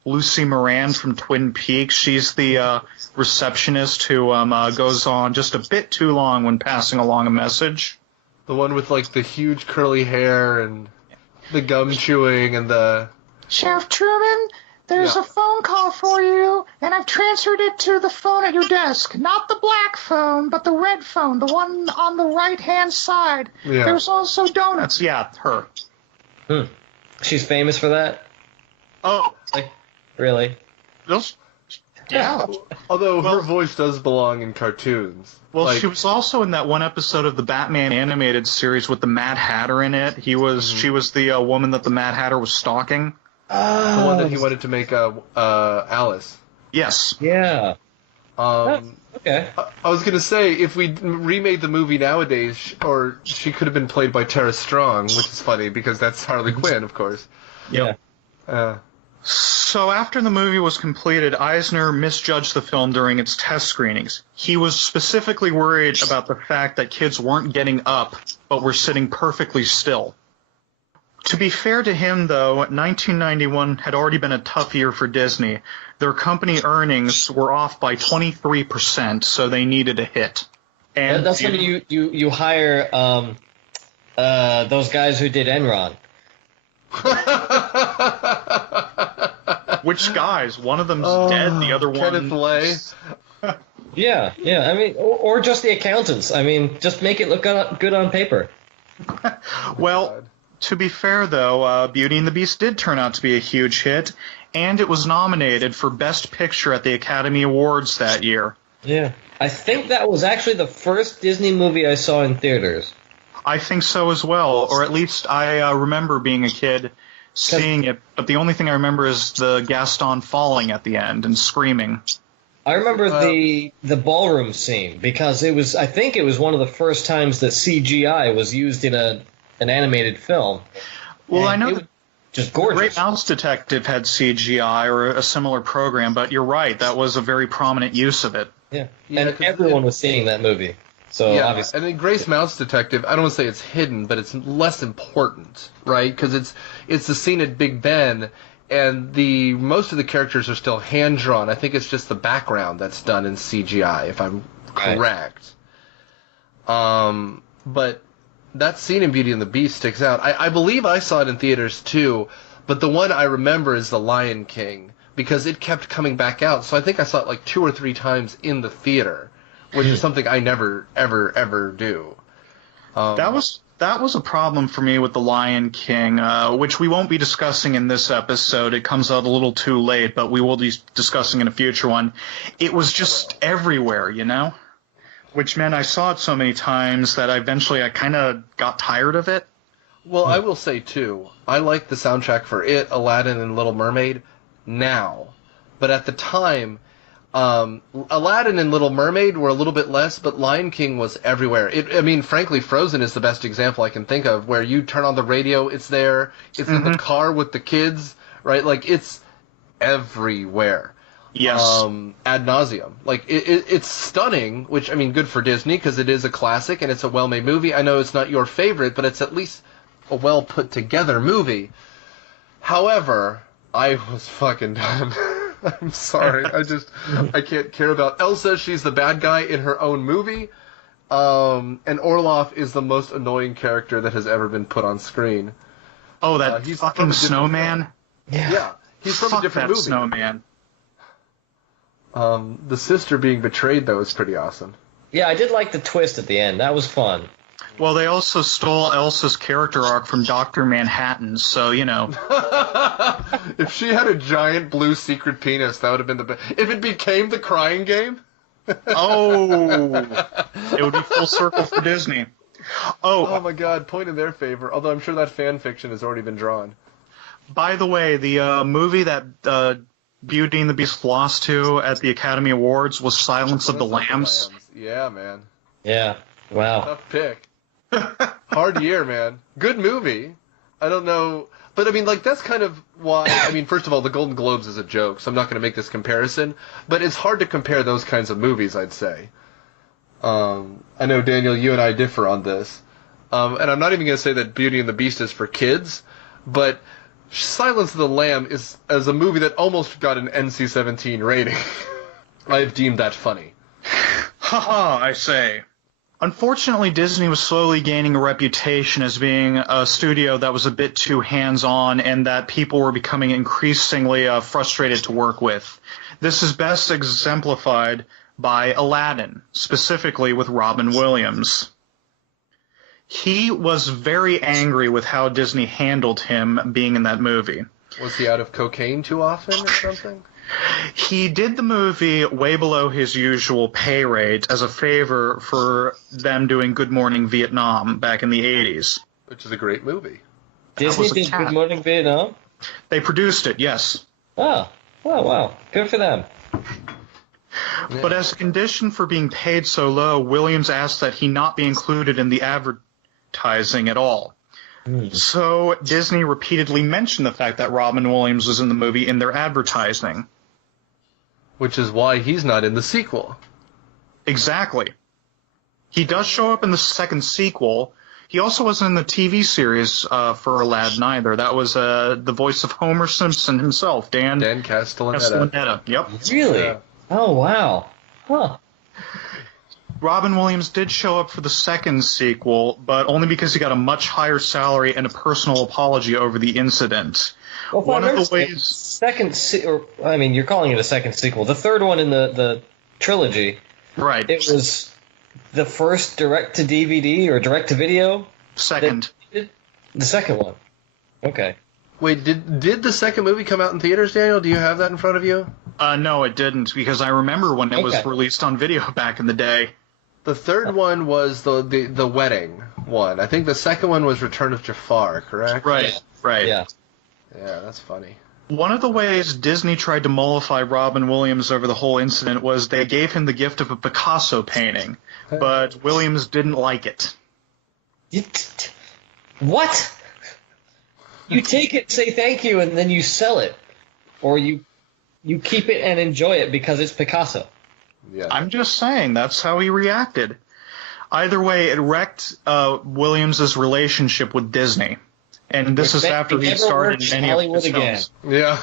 Lucy Moran from Twin Peaks. She's the receptionist who goes on just a bit too long when passing along a message. The one with, like, the huge curly hair and the gum chewing and the... Sheriff Truman, there's a phone call for you, and I've transferred it to the phone at your desk. Not the black phone, but the red phone, the one on the right-hand side. Yeah. There's also donuts. Yeah, her. She's famous for that? Oh, Really? yeah. Although her voice does belong in cartoons. Well, Like, she was also in that one episode of the Batman animated series with the Mad Hatter in it. She was the woman that the Mad Hatter was stalking. The one that he wanted to make Alice. Yes. Yeah. Okay. I was gonna say, if we remade the movie nowadays, she could have been played by Tara Strong, which is funny because that's Harley Quinn, of course. Yep. So after the movie was completed, Eisner misjudged the film during its test screenings. He was specifically worried about the fact that kids weren't getting up, but were sitting perfectly still. To be fair to him, though, 1991 had already been a tough year for Disney. Their company earnings were off by 23%, so they needed a hit. And that's when you hire those guys who did Enron. Which guys? One of them's dead, the other one... Kenneth Lay. Yeah. I mean, or just the accountants. I mean, just make it look good on paper. Well... To be fair, though, Beauty and the Beast did turn out to be a huge hit, and it was nominated for Best Picture at the Academy Awards that year. Yeah. I think that was actually the first Disney movie I saw in theaters. I think so as well, or at least I remember being a kid seeing it, but the only thing I remember is the Gaston falling at the end and screaming. I remember the ballroom scene, because I think it was one of the first times that CGI was used in an animated film. Well, I know it was just gorgeous. Great Mouse Detective had CGI or a similar program, but you're right, that was a very prominent use of it. Yeah, and everyone was seeing that movie. So yeah, obviously. and in Grace Mouse Detective, I don't want to say it's hidden, but it's less important, right? Because it's the scene at Big Ben, and most of the characters are still hand drawn. I think it's just the background that's done in CGI, if I'm correct. But that scene in Beauty and the Beast sticks out. I believe I saw it in theaters too, but the one I remember is The Lion King, because it kept coming back out. So I think I saw it like 2 or 3 times in the theater, which is something I never, ever do. That was a problem for me with The Lion King, which we won't be discussing in this episode. It comes out a little too late, but we will be discussing in a future one. It was just everywhere, you know? Which meant I saw it so many times that eventually I kind of got tired of it. Well, I will say, too, I like the soundtrack for it, Aladdin, and Little Mermaid now. But at the time, Aladdin and Little Mermaid were a little bit less, but Lion King was everywhere. Frankly, Frozen is the best example I can think of, where you turn on the radio, it's there, it's in the car with the kids, right? Like, it's everywhere. Yes. Ad nauseum. Like, it's stunning, which, good for Disney, because it is a classic, and it's a well-made movie. I know it's not your favorite, but it's at least a well-put-together movie. However, I was fucking done. I'm sorry. I can't care about Elsa. She's the bad guy in her own movie. And Orloff is the most annoying character that has ever been put on screen. Oh, that he's fucking snowman? Yeah. He's from a different movie. Snowman. The sister being betrayed, though, is pretty awesome. Yeah, I did like the twist at the end. That was fun. Well, they also stole Elsa's character arc from Dr. Manhattan, so, you know. If she had a giant blue secret penis, that would have been the best. If it became the Crying Game? Oh! It would be full circle for Disney. Oh my god, point in their favor, although I'm sure that fan fiction has already been drawn. By the way, the movie that Beauty and the Beast lost to at the Academy Awards was Silence of the Lambs. Yeah, man. Yeah, wow. Tough pick. Hard year, man. Good movie. I don't know. But, that's kind of why... first of all, the Golden Globes is a joke, so I'm not going to make this comparison. But it's hard to compare those kinds of movies, I'd say. I know, Daniel, you and I differ on this. And I'm not even going to say that Beauty and the Beast is for kids, but Silence of the Lamb is a movie that almost got an NC-17 rating. I've deemed that funny. Haha, I say. Unfortunately, Disney was slowly gaining a reputation as being a studio that was a bit too hands-on and that people were becoming increasingly frustrated to work with. This is best exemplified by Aladdin, specifically with Robin Williams. He was very angry with how Disney handled him being in that movie. Was he out of cocaine too often or something? He did the movie way below his usual pay rate as a favor for them doing Good Morning Vietnam back in the 80s. Which is a great movie. Disney did Good Morning Vietnam? They produced it, yes. Oh, wow. Good for them. But as a condition for being paid so low, Williams asked that he not be included in the advertising at all. So Disney repeatedly mentioned the fact that Robin Williams was in the movie in their advertising. Which is why he's not in the sequel. Exactly. He does show up in the second sequel. He also wasn't in the TV series for Aladdin either. That was the voice of Homer Simpson himself, Dan Castellaneta. Yep. Really? Yeah. Oh, wow. Huh. Robin Williams did show up for the second sequel, but only because he got a much higher salary and a personal apology over the incident. Well, One of the ways... you're calling it a second sequel. The third one in the trilogy. Right. It was the first direct-to-DVD or direct-to-video? Second. The second one. Okay. Wait, did the second movie come out in theaters, Daniel? Do you have that in front of you? No, it didn't, because I remember when it was released on video back in the day. The third one was the wedding one. I think the second one was Return of Jafar, correct? Right. Yeah. Yeah, that's funny. One of the ways Disney tried to mollify Robin Williams over the whole incident was they gave him the gift of a Picasso painting, but Williams didn't like it. What? You take it, say thank you, and then you sell it. Or you keep it and enjoy it because it's Picasso. Yeah. I'm just saying, that's how he reacted. Either way, it wrecked Williams' relationship with Disney. And this is after he starred in many of his films. Yeah.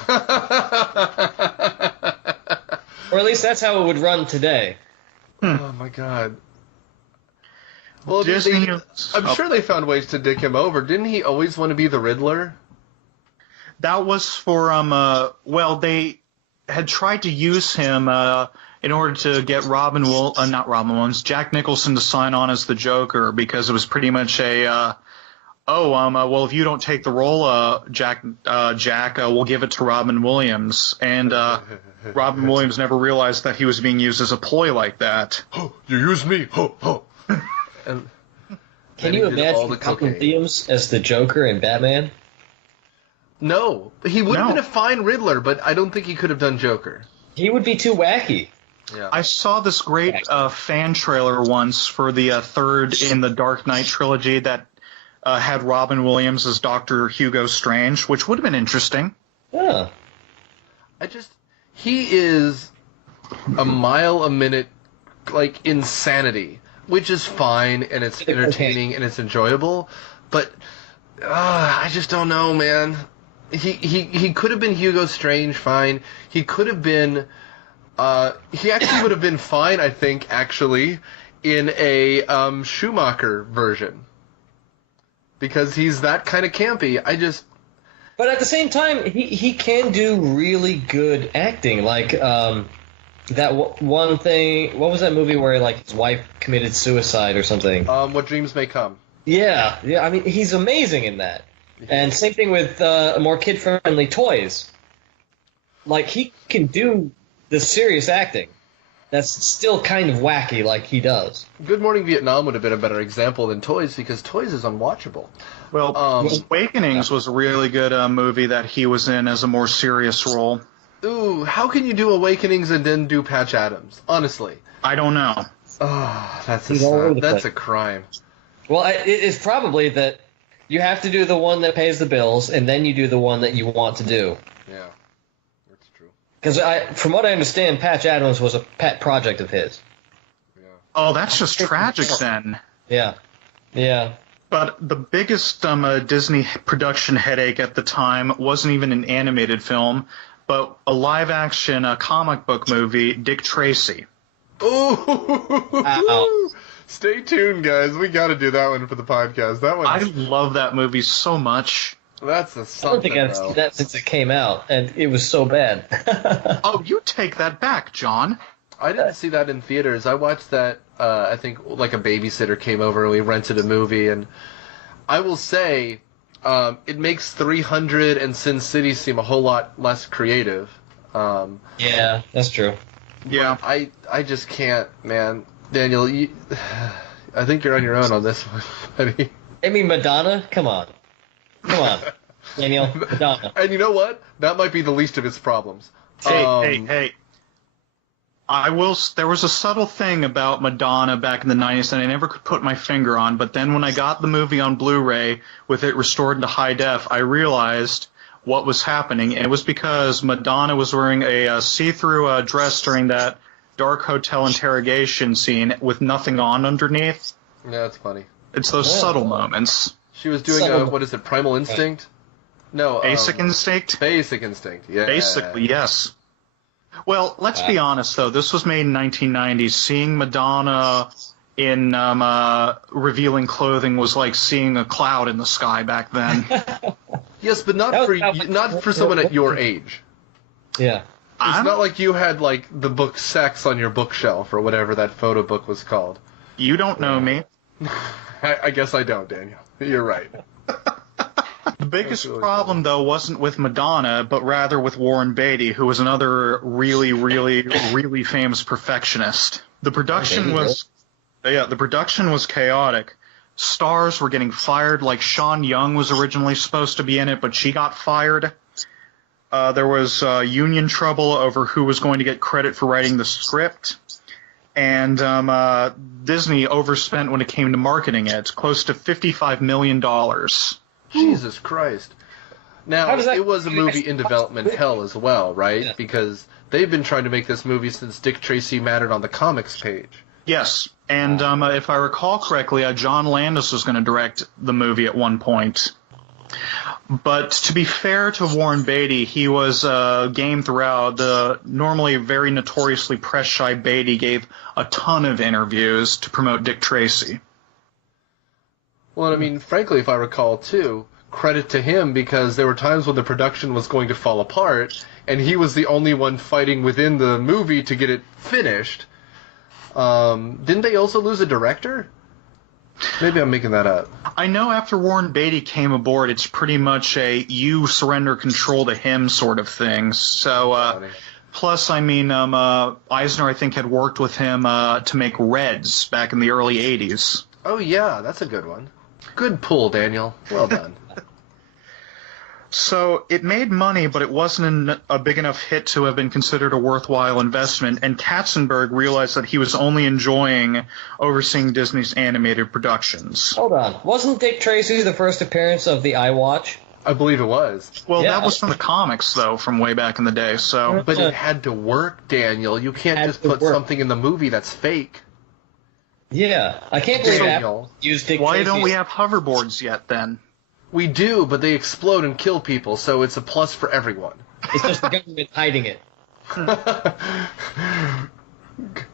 Or at least that's how it would run today. Oh, my God. Well, Disney... I'm sure they found ways to dick him over. Didn't he always want to be the Riddler? That was for, they had tried to use him in order to get Jack Nicholson to sign on as the Joker, because it was pretty much if you don't take the role, Jack, we'll give it to Robin Williams. And Robin Williams never realized that he was being used as a ploy like that. Oh, you used me. Oh. And can you imagine Robin Williams as the Joker in Batman? No. He would have been a fine Riddler, but I don't think he could have done Joker. He would be too wacky. Yeah. I saw this great fan trailer once for the third in the Dark Knight trilogy that had Robin Williams as Dr. Hugo Strange, which would have been interesting. Yeah. He is a mile a minute, like, insanity, which is fine, and it's entertaining, and it's enjoyable, but I just don't know, man. He could have been Hugo Strange, fine. He could have been... he actually would have been fine, I think, actually, in a Schumacher version. Because he's that kind of campy. But at the same time, he can do really good acting. Like, that one thing... What was that movie where, like, his wife committed suicide or something? What Dreams May Come. Yeah, I mean, he's amazing in that. And same thing with more kid-friendly toys. Like, he can do the serious acting that's still kind of wacky like he does. Good Morning Vietnam would have been a better example than Toys, because Toys is unwatchable. Well, Awakenings was a really good movie that he was in as a more serious role. Ooh, how can you do Awakenings and then do Patch Adams? Honestly. I don't know. Oh, that's a crime. Well, it's probably that you have to do the one that pays the bills, and then you do the one that you want to do. Yeah, that's true. Because from what I understand, Patch Adams was a pet project of his. Yeah. Oh, that's just tragic then. Yeah. But the biggest Disney production headache at the time wasn't even an animated film, but a live-action comic book movie, Dick Tracy. Ooh! Stay tuned, guys. We got to do that one for the podcast. I love that movie so much. That's something. I don't think I've seen that since it came out, and it was so bad. Oh, you take that back, John. I didn't see that in theaters. I watched that, I think, like a babysitter came over and we rented a movie, and I will say, it makes 300 and Sin City seem a whole lot less creative. Yeah, that's true. Yeah. I just can't, man. Daniel, I think you're on your own on this one, buddy. I mean, Madonna? Come on. Daniel, Madonna. And you know what? That might be the least of his problems. Hey. There was a subtle thing about Madonna back in the 90s that I never could put my finger on, but then when I got the movie on Blu-ray with it restored into high def, I realized what was happening. It was because Madonna was wearing a see-through dress during that dark hotel interrogation scene with nothing on underneath. Yeah, that's funny. It's those subtle moments. She was doing what is it, Primal Instinct? No, Basic Instinct? Basic Instinct, yeah. Basically, yes. Well, let's be honest, though. This was made in 1990. Seeing Madonna in revealing clothing was like seeing a cloud in the sky back then. Yes, but not for someone at your age. Yeah. It's not like you had like the book Sex on your bookshelf or whatever that photo book was called. You don't know me. I guess I don't, Daniel. You're right. The biggest problem, though, wasn't with Madonna, but rather with Warren Beatty, who was another really, really, really famous perfectionist. The production was chaotic. Stars were getting fired, like Sean Young was originally supposed to be in it, but she got fired. There was union trouble over who was going to get credit for writing the script. And Disney overspent when it came to marketing it, close to $55 million. Jesus Christ. Now, it was a movie in development hell as well, right? Yeah. Because they've been trying to make this movie since Dick Tracy mattered on the comics page. Yes, and if I recall correctly, John Landis was going to direct the movie at one point. But to be fair to Warren Beatty, he was game throughout. The normally very notoriously press-shy Beatty gave a ton of interviews to promote Dick Tracy. Well, I mean, frankly, if I recall, too, credit to him, because there were times when the production was going to fall apart, and he was the only one fighting within the movie to get it finished. Didn't they also lose a director? Maybe I'm making that up. I know after Warren Beatty came aboard, it's pretty much a you surrender control to him sort of thing. So, plus, I mean, Eisner, I think, had worked with him to make Reds back in the early 80s. Oh, yeah, that's a good one. Good pull, Daniel. Well done. So it made money, but it wasn't a big enough hit to have been considered a worthwhile investment, and Katzenberg realized that he was only enjoying overseeing Disney's animated productions. Hold on. Wasn't Dick Tracy the first appearance of the iWatch? I believe it was. Well, that was from the comics, though, from way back in the day. So, but it had to work, Daniel. You can't just put something in the movie that's fake. Yeah, I can't believe Apple used Dick Tracy. Why don't we have hoverboards yet, then? We do, but they explode and kill people, so it's a plus for everyone. It's just the government hiding it.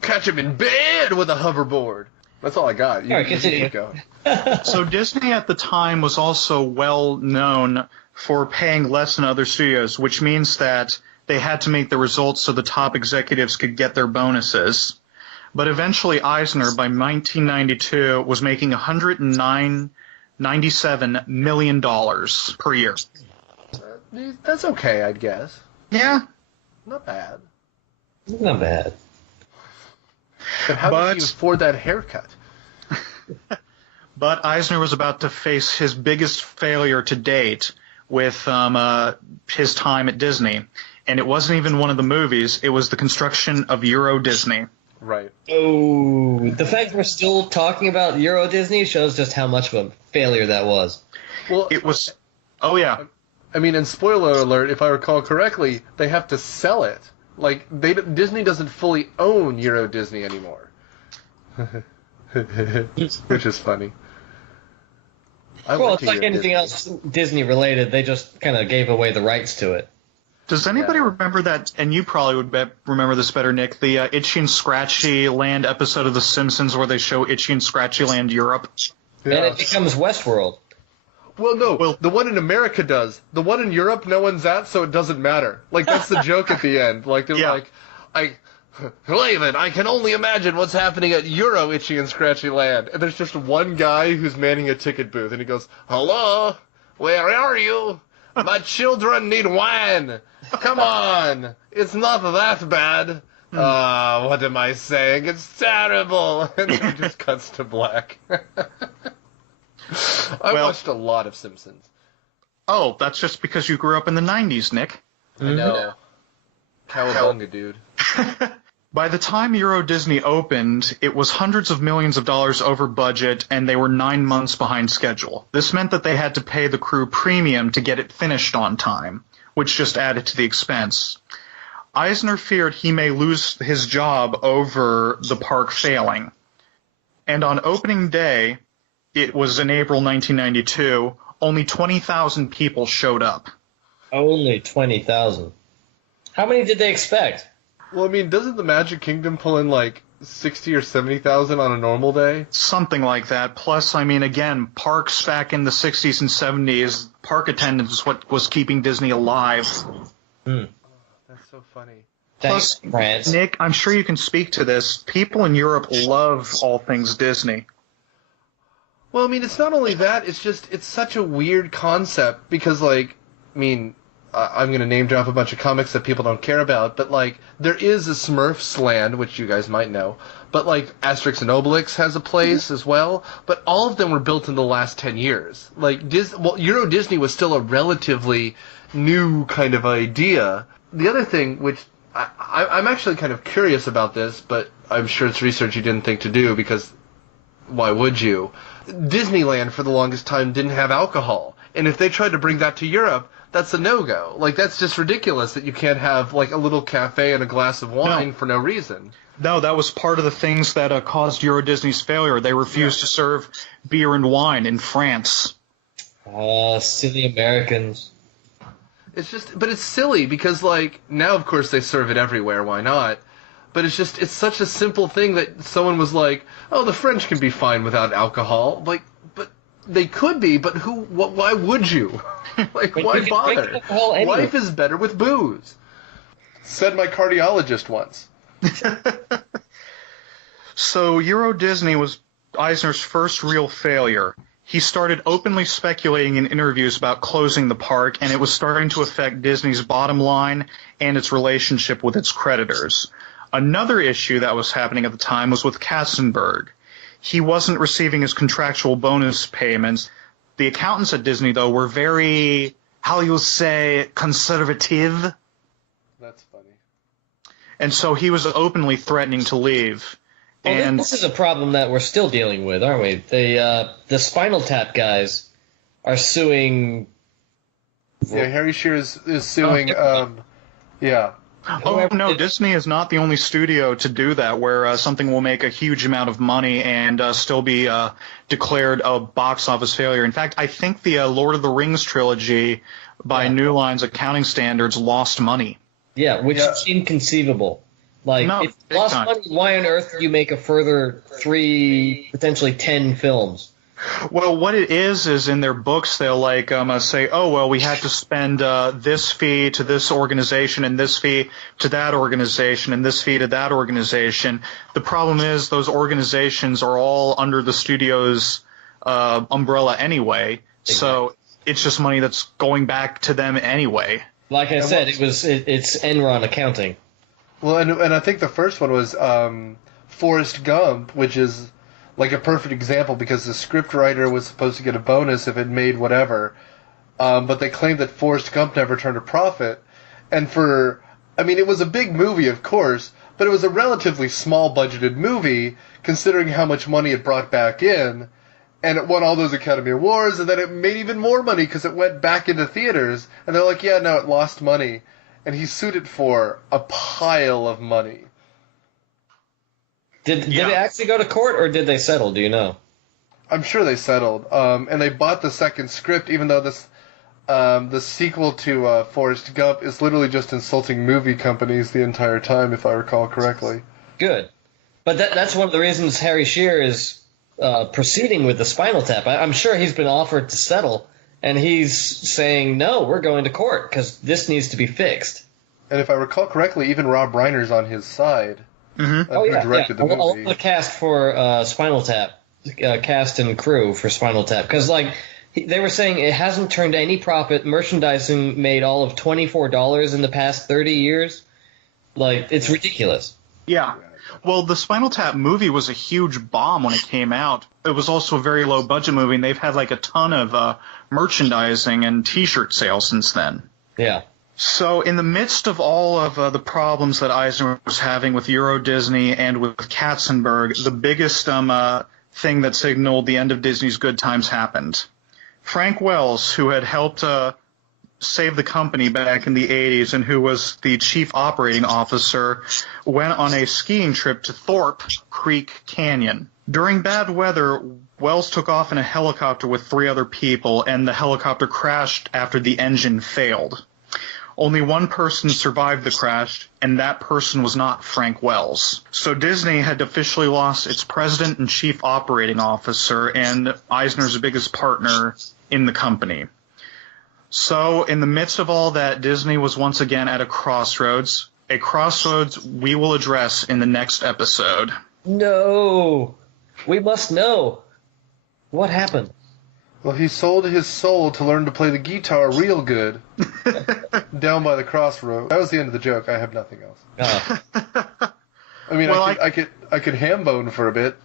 Catch him in bed with a hoverboard. That's all I got. All right, continue. Keep going. So Disney at the time was also well known for paying less than other studios, which means that they had to make the results so the top executives could get their bonuses. But eventually Eisner, by 1992, was making $197 million per year. That's okay, I'd guess. Yeah. Not bad. Not bad. But how did he afford that haircut? But Eisner was about to face his biggest failure to date with his time at Disney. And it wasn't even one of the movies. It was the construction of Euro Disney. Right. Oh, the fact we're still talking about Euro Disney shows just how much of a failure that was. Well, it was. Oh yeah. I mean, and spoiler alert, if I recall correctly, they have to sell it. Like Disney doesn't fully own Euro Disney anymore, which is funny. Well, it's like anything else Disney related. They just kind of gave away the rights to it. Does anybody remember that, and you probably would remember this better, Nick, the Itchy and Scratchy Land episode of The Simpsons where they show Itchy and Scratchy Land Europe? Yeah. And it becomes Westworld. Well, no, the one in America does. The one in Europe, no one's at, so it doesn't matter. Like, that's the joke at the end. Like, they're like, Raven, I can only imagine what's happening at Euro Itchy and Scratchy Land. And there's just one guy who's manning a ticket booth, and he goes, hello, where are you? My children need wine. Come on. It's not that bad. What am I saying? It's terrible. And it just cuts to black. I watched a lot of Simpsons. Oh, that's just because you grew up in the 90s, Nick. I know. Cowabunga, dude. By the time Euro Disney opened, it was hundreds of millions of dollars over budget, and they were 9 months behind schedule. This meant that they had to pay the crew premium to get it finished on time, which just added to the expense. Eisner feared he may lose his job over the park failing. And on opening day, it was in April 1992, only 20,000 people showed up. Only 20,000. How many did they expect? Well, I mean, doesn't the Magic Kingdom pull in like 60 or 70,000 on a normal day? Something like that. Plus, I mean, again, parks back in the 60s and 70s, park attendance is what was keeping Disney alive. That's so funny. Thanks, France. Nick, I'm sure you can speak to this. People in Europe love all things Disney. Well, I mean, it's not only that, it's such a weird concept because, like, I mean, I'm going to name drop a bunch of comics that people don't care about, but, like, there is a Smurfs land, which you guys might know, but, like, Asterix and Obelix has a place as well, but all of them were built in the last 10 years. Like, Euro Disney was still a relatively new kind of idea. The other thing, which I'm actually kind of curious about this, but I'm sure it's research you didn't think to do, because why would you? Disneyland, for the longest time, didn't have alcohol, and if they tried to bring that to Europe, that's a no-go. Like, that's just ridiculous that you can't have, like, a little cafe and a glass of wine for no reason. No, that was part of the things that caused Euro Disney's failure. They refused to serve beer and wine in France. Silly Americans. But it's silly because, like, now, of course, they serve it everywhere. Why not? But it's such a simple thing that someone was like, oh, the French can be fine without alcohol. Like, but they could be, but why would you? Like, why bother? Life is better with booze. Said my cardiologist once. So Euro Disney was Eisner's first real failure. He started openly speculating in interviews about closing the park, and it was starting to affect Disney's bottom line and its relationship with its creditors. Another issue that was happening at the time was with Katzenberg. He wasn't receiving his contractual bonus payments. The accountants at Disney, though, were very, how you say, conservative. That's funny. And so he was openly threatening to leave. Well, and this is a problem that we're still dealing with, aren't we? The Spinal Tap guys are suing... Yeah, Harry Shearer is suing, yeah. Oh, no, Disney is not the only studio to do that, where something will make a huge amount of money and still be declared a box office failure. In fact, I think the Lord of the Rings trilogy, by New Line's accounting standards, lost money. Yeah, which is inconceivable. Like, No, if big you lost time. money, why on earth do you make a further 3, potentially 10 films? Well, what it is in their books, they'll say, oh, well, we had to spend this fee to this organization and this fee to that organization and this fee to that organization. The problem is those organizations are all under the studio's umbrella anyway, so it's just money that's going back to them anyway. Like I said, it's Enron accounting. Well, and I think the first one was Forrest Gump, which is like a perfect example because the scriptwriter was supposed to get a bonus if it made whatever, but they claimed that Forrest Gump never turned a profit. And it was a big movie, of course, but it was a relatively small budgeted movie considering how much money it brought back in, and it won all those Academy Awards, and then it made even more money because it went back into theaters, and they're like, yeah, no, it lost money. And he sued it for a pile of money. Did it actually go to court, or did they settle? Do you know? I'm sure they settled. And they bought the second script, even though the sequel to Forrest Gump is literally just insulting movie companies the entire time, if I recall correctly. Good. But that's one of the reasons Harry Shearer is proceeding with the Spinal Tap. I'm sure he's been offered to settle, and he's saying, no, we're going to court, because this needs to be fixed. And if I recall correctly, even Rob Reiner's on his side. Mm-hmm. Who directed the movie. All the cast for Spinal Tap, cast and crew for Spinal Tap, because they were saying it hasn't turned any profit. Merchandising made all of $24 in the past 30 years. Like, it's ridiculous. Yeah. Well, the Spinal Tap movie was a huge bomb when it came out. It was also a very low-budget movie, and they've had like a ton of merchandising and T-shirt sales since then. Yeah. So in the midst of all of the problems that Eisner was having with Euro Disney and with Katzenberg, the biggest thing that signaled the end of Disney's good times happened. Frank Wells, who had helped save the company back in the 80s and who was the chief operating officer, went on a skiing trip to Thorpe Creek Canyon. During bad weather, Wells took off in a helicopter with 3 other people, and the helicopter crashed after the engine failed. Only one person survived the crash, and that person was not Frank Wells. So Disney had officially lost its president and chief operating officer, and Eisner's biggest partner in the company. So in the midst of all that, Disney was once again at a crossroads we will address in the next episode. No! We must know. What happened? Well, he sold his soul to learn to play the guitar real good down by the crossroads. That was the end of the joke. I have nothing else. I mean, well, I could ham bone for a bit.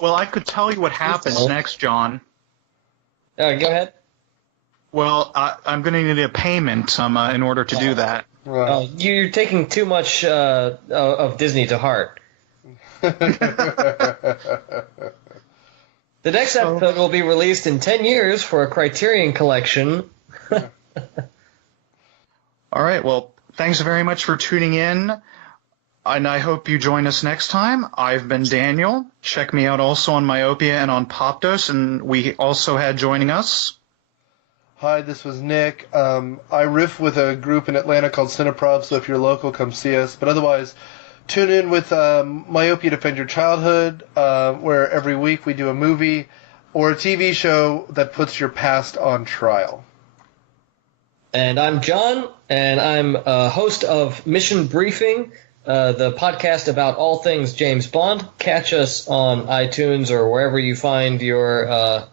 Well, I could tell you what happens next, John. Go ahead. Well, I'm going to need a payment in order to do that. Right. You're taking too much of Disney to heart. The next episode will be released in 10 years for a Criterion Collection. All right, well, thanks very much for tuning in, and I hope you join us next time. I've been Daniel. Check me out also on Myopia and on Popdose, and we also had joining us... Hi, this was Nick. I riff with a group in Atlanta called Cineprov, so if you're local, come see us. But otherwise, tune in with Myopia Defend Your Childhood, where every week we do a movie or a TV show that puts your past on trial. And I'm John, and I'm a host of Mission Briefing, the podcast about all things James Bond. Catch us on iTunes or wherever you find your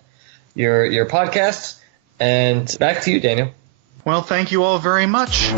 podcasts. And back to you, Daniel. Well, thank you all very much.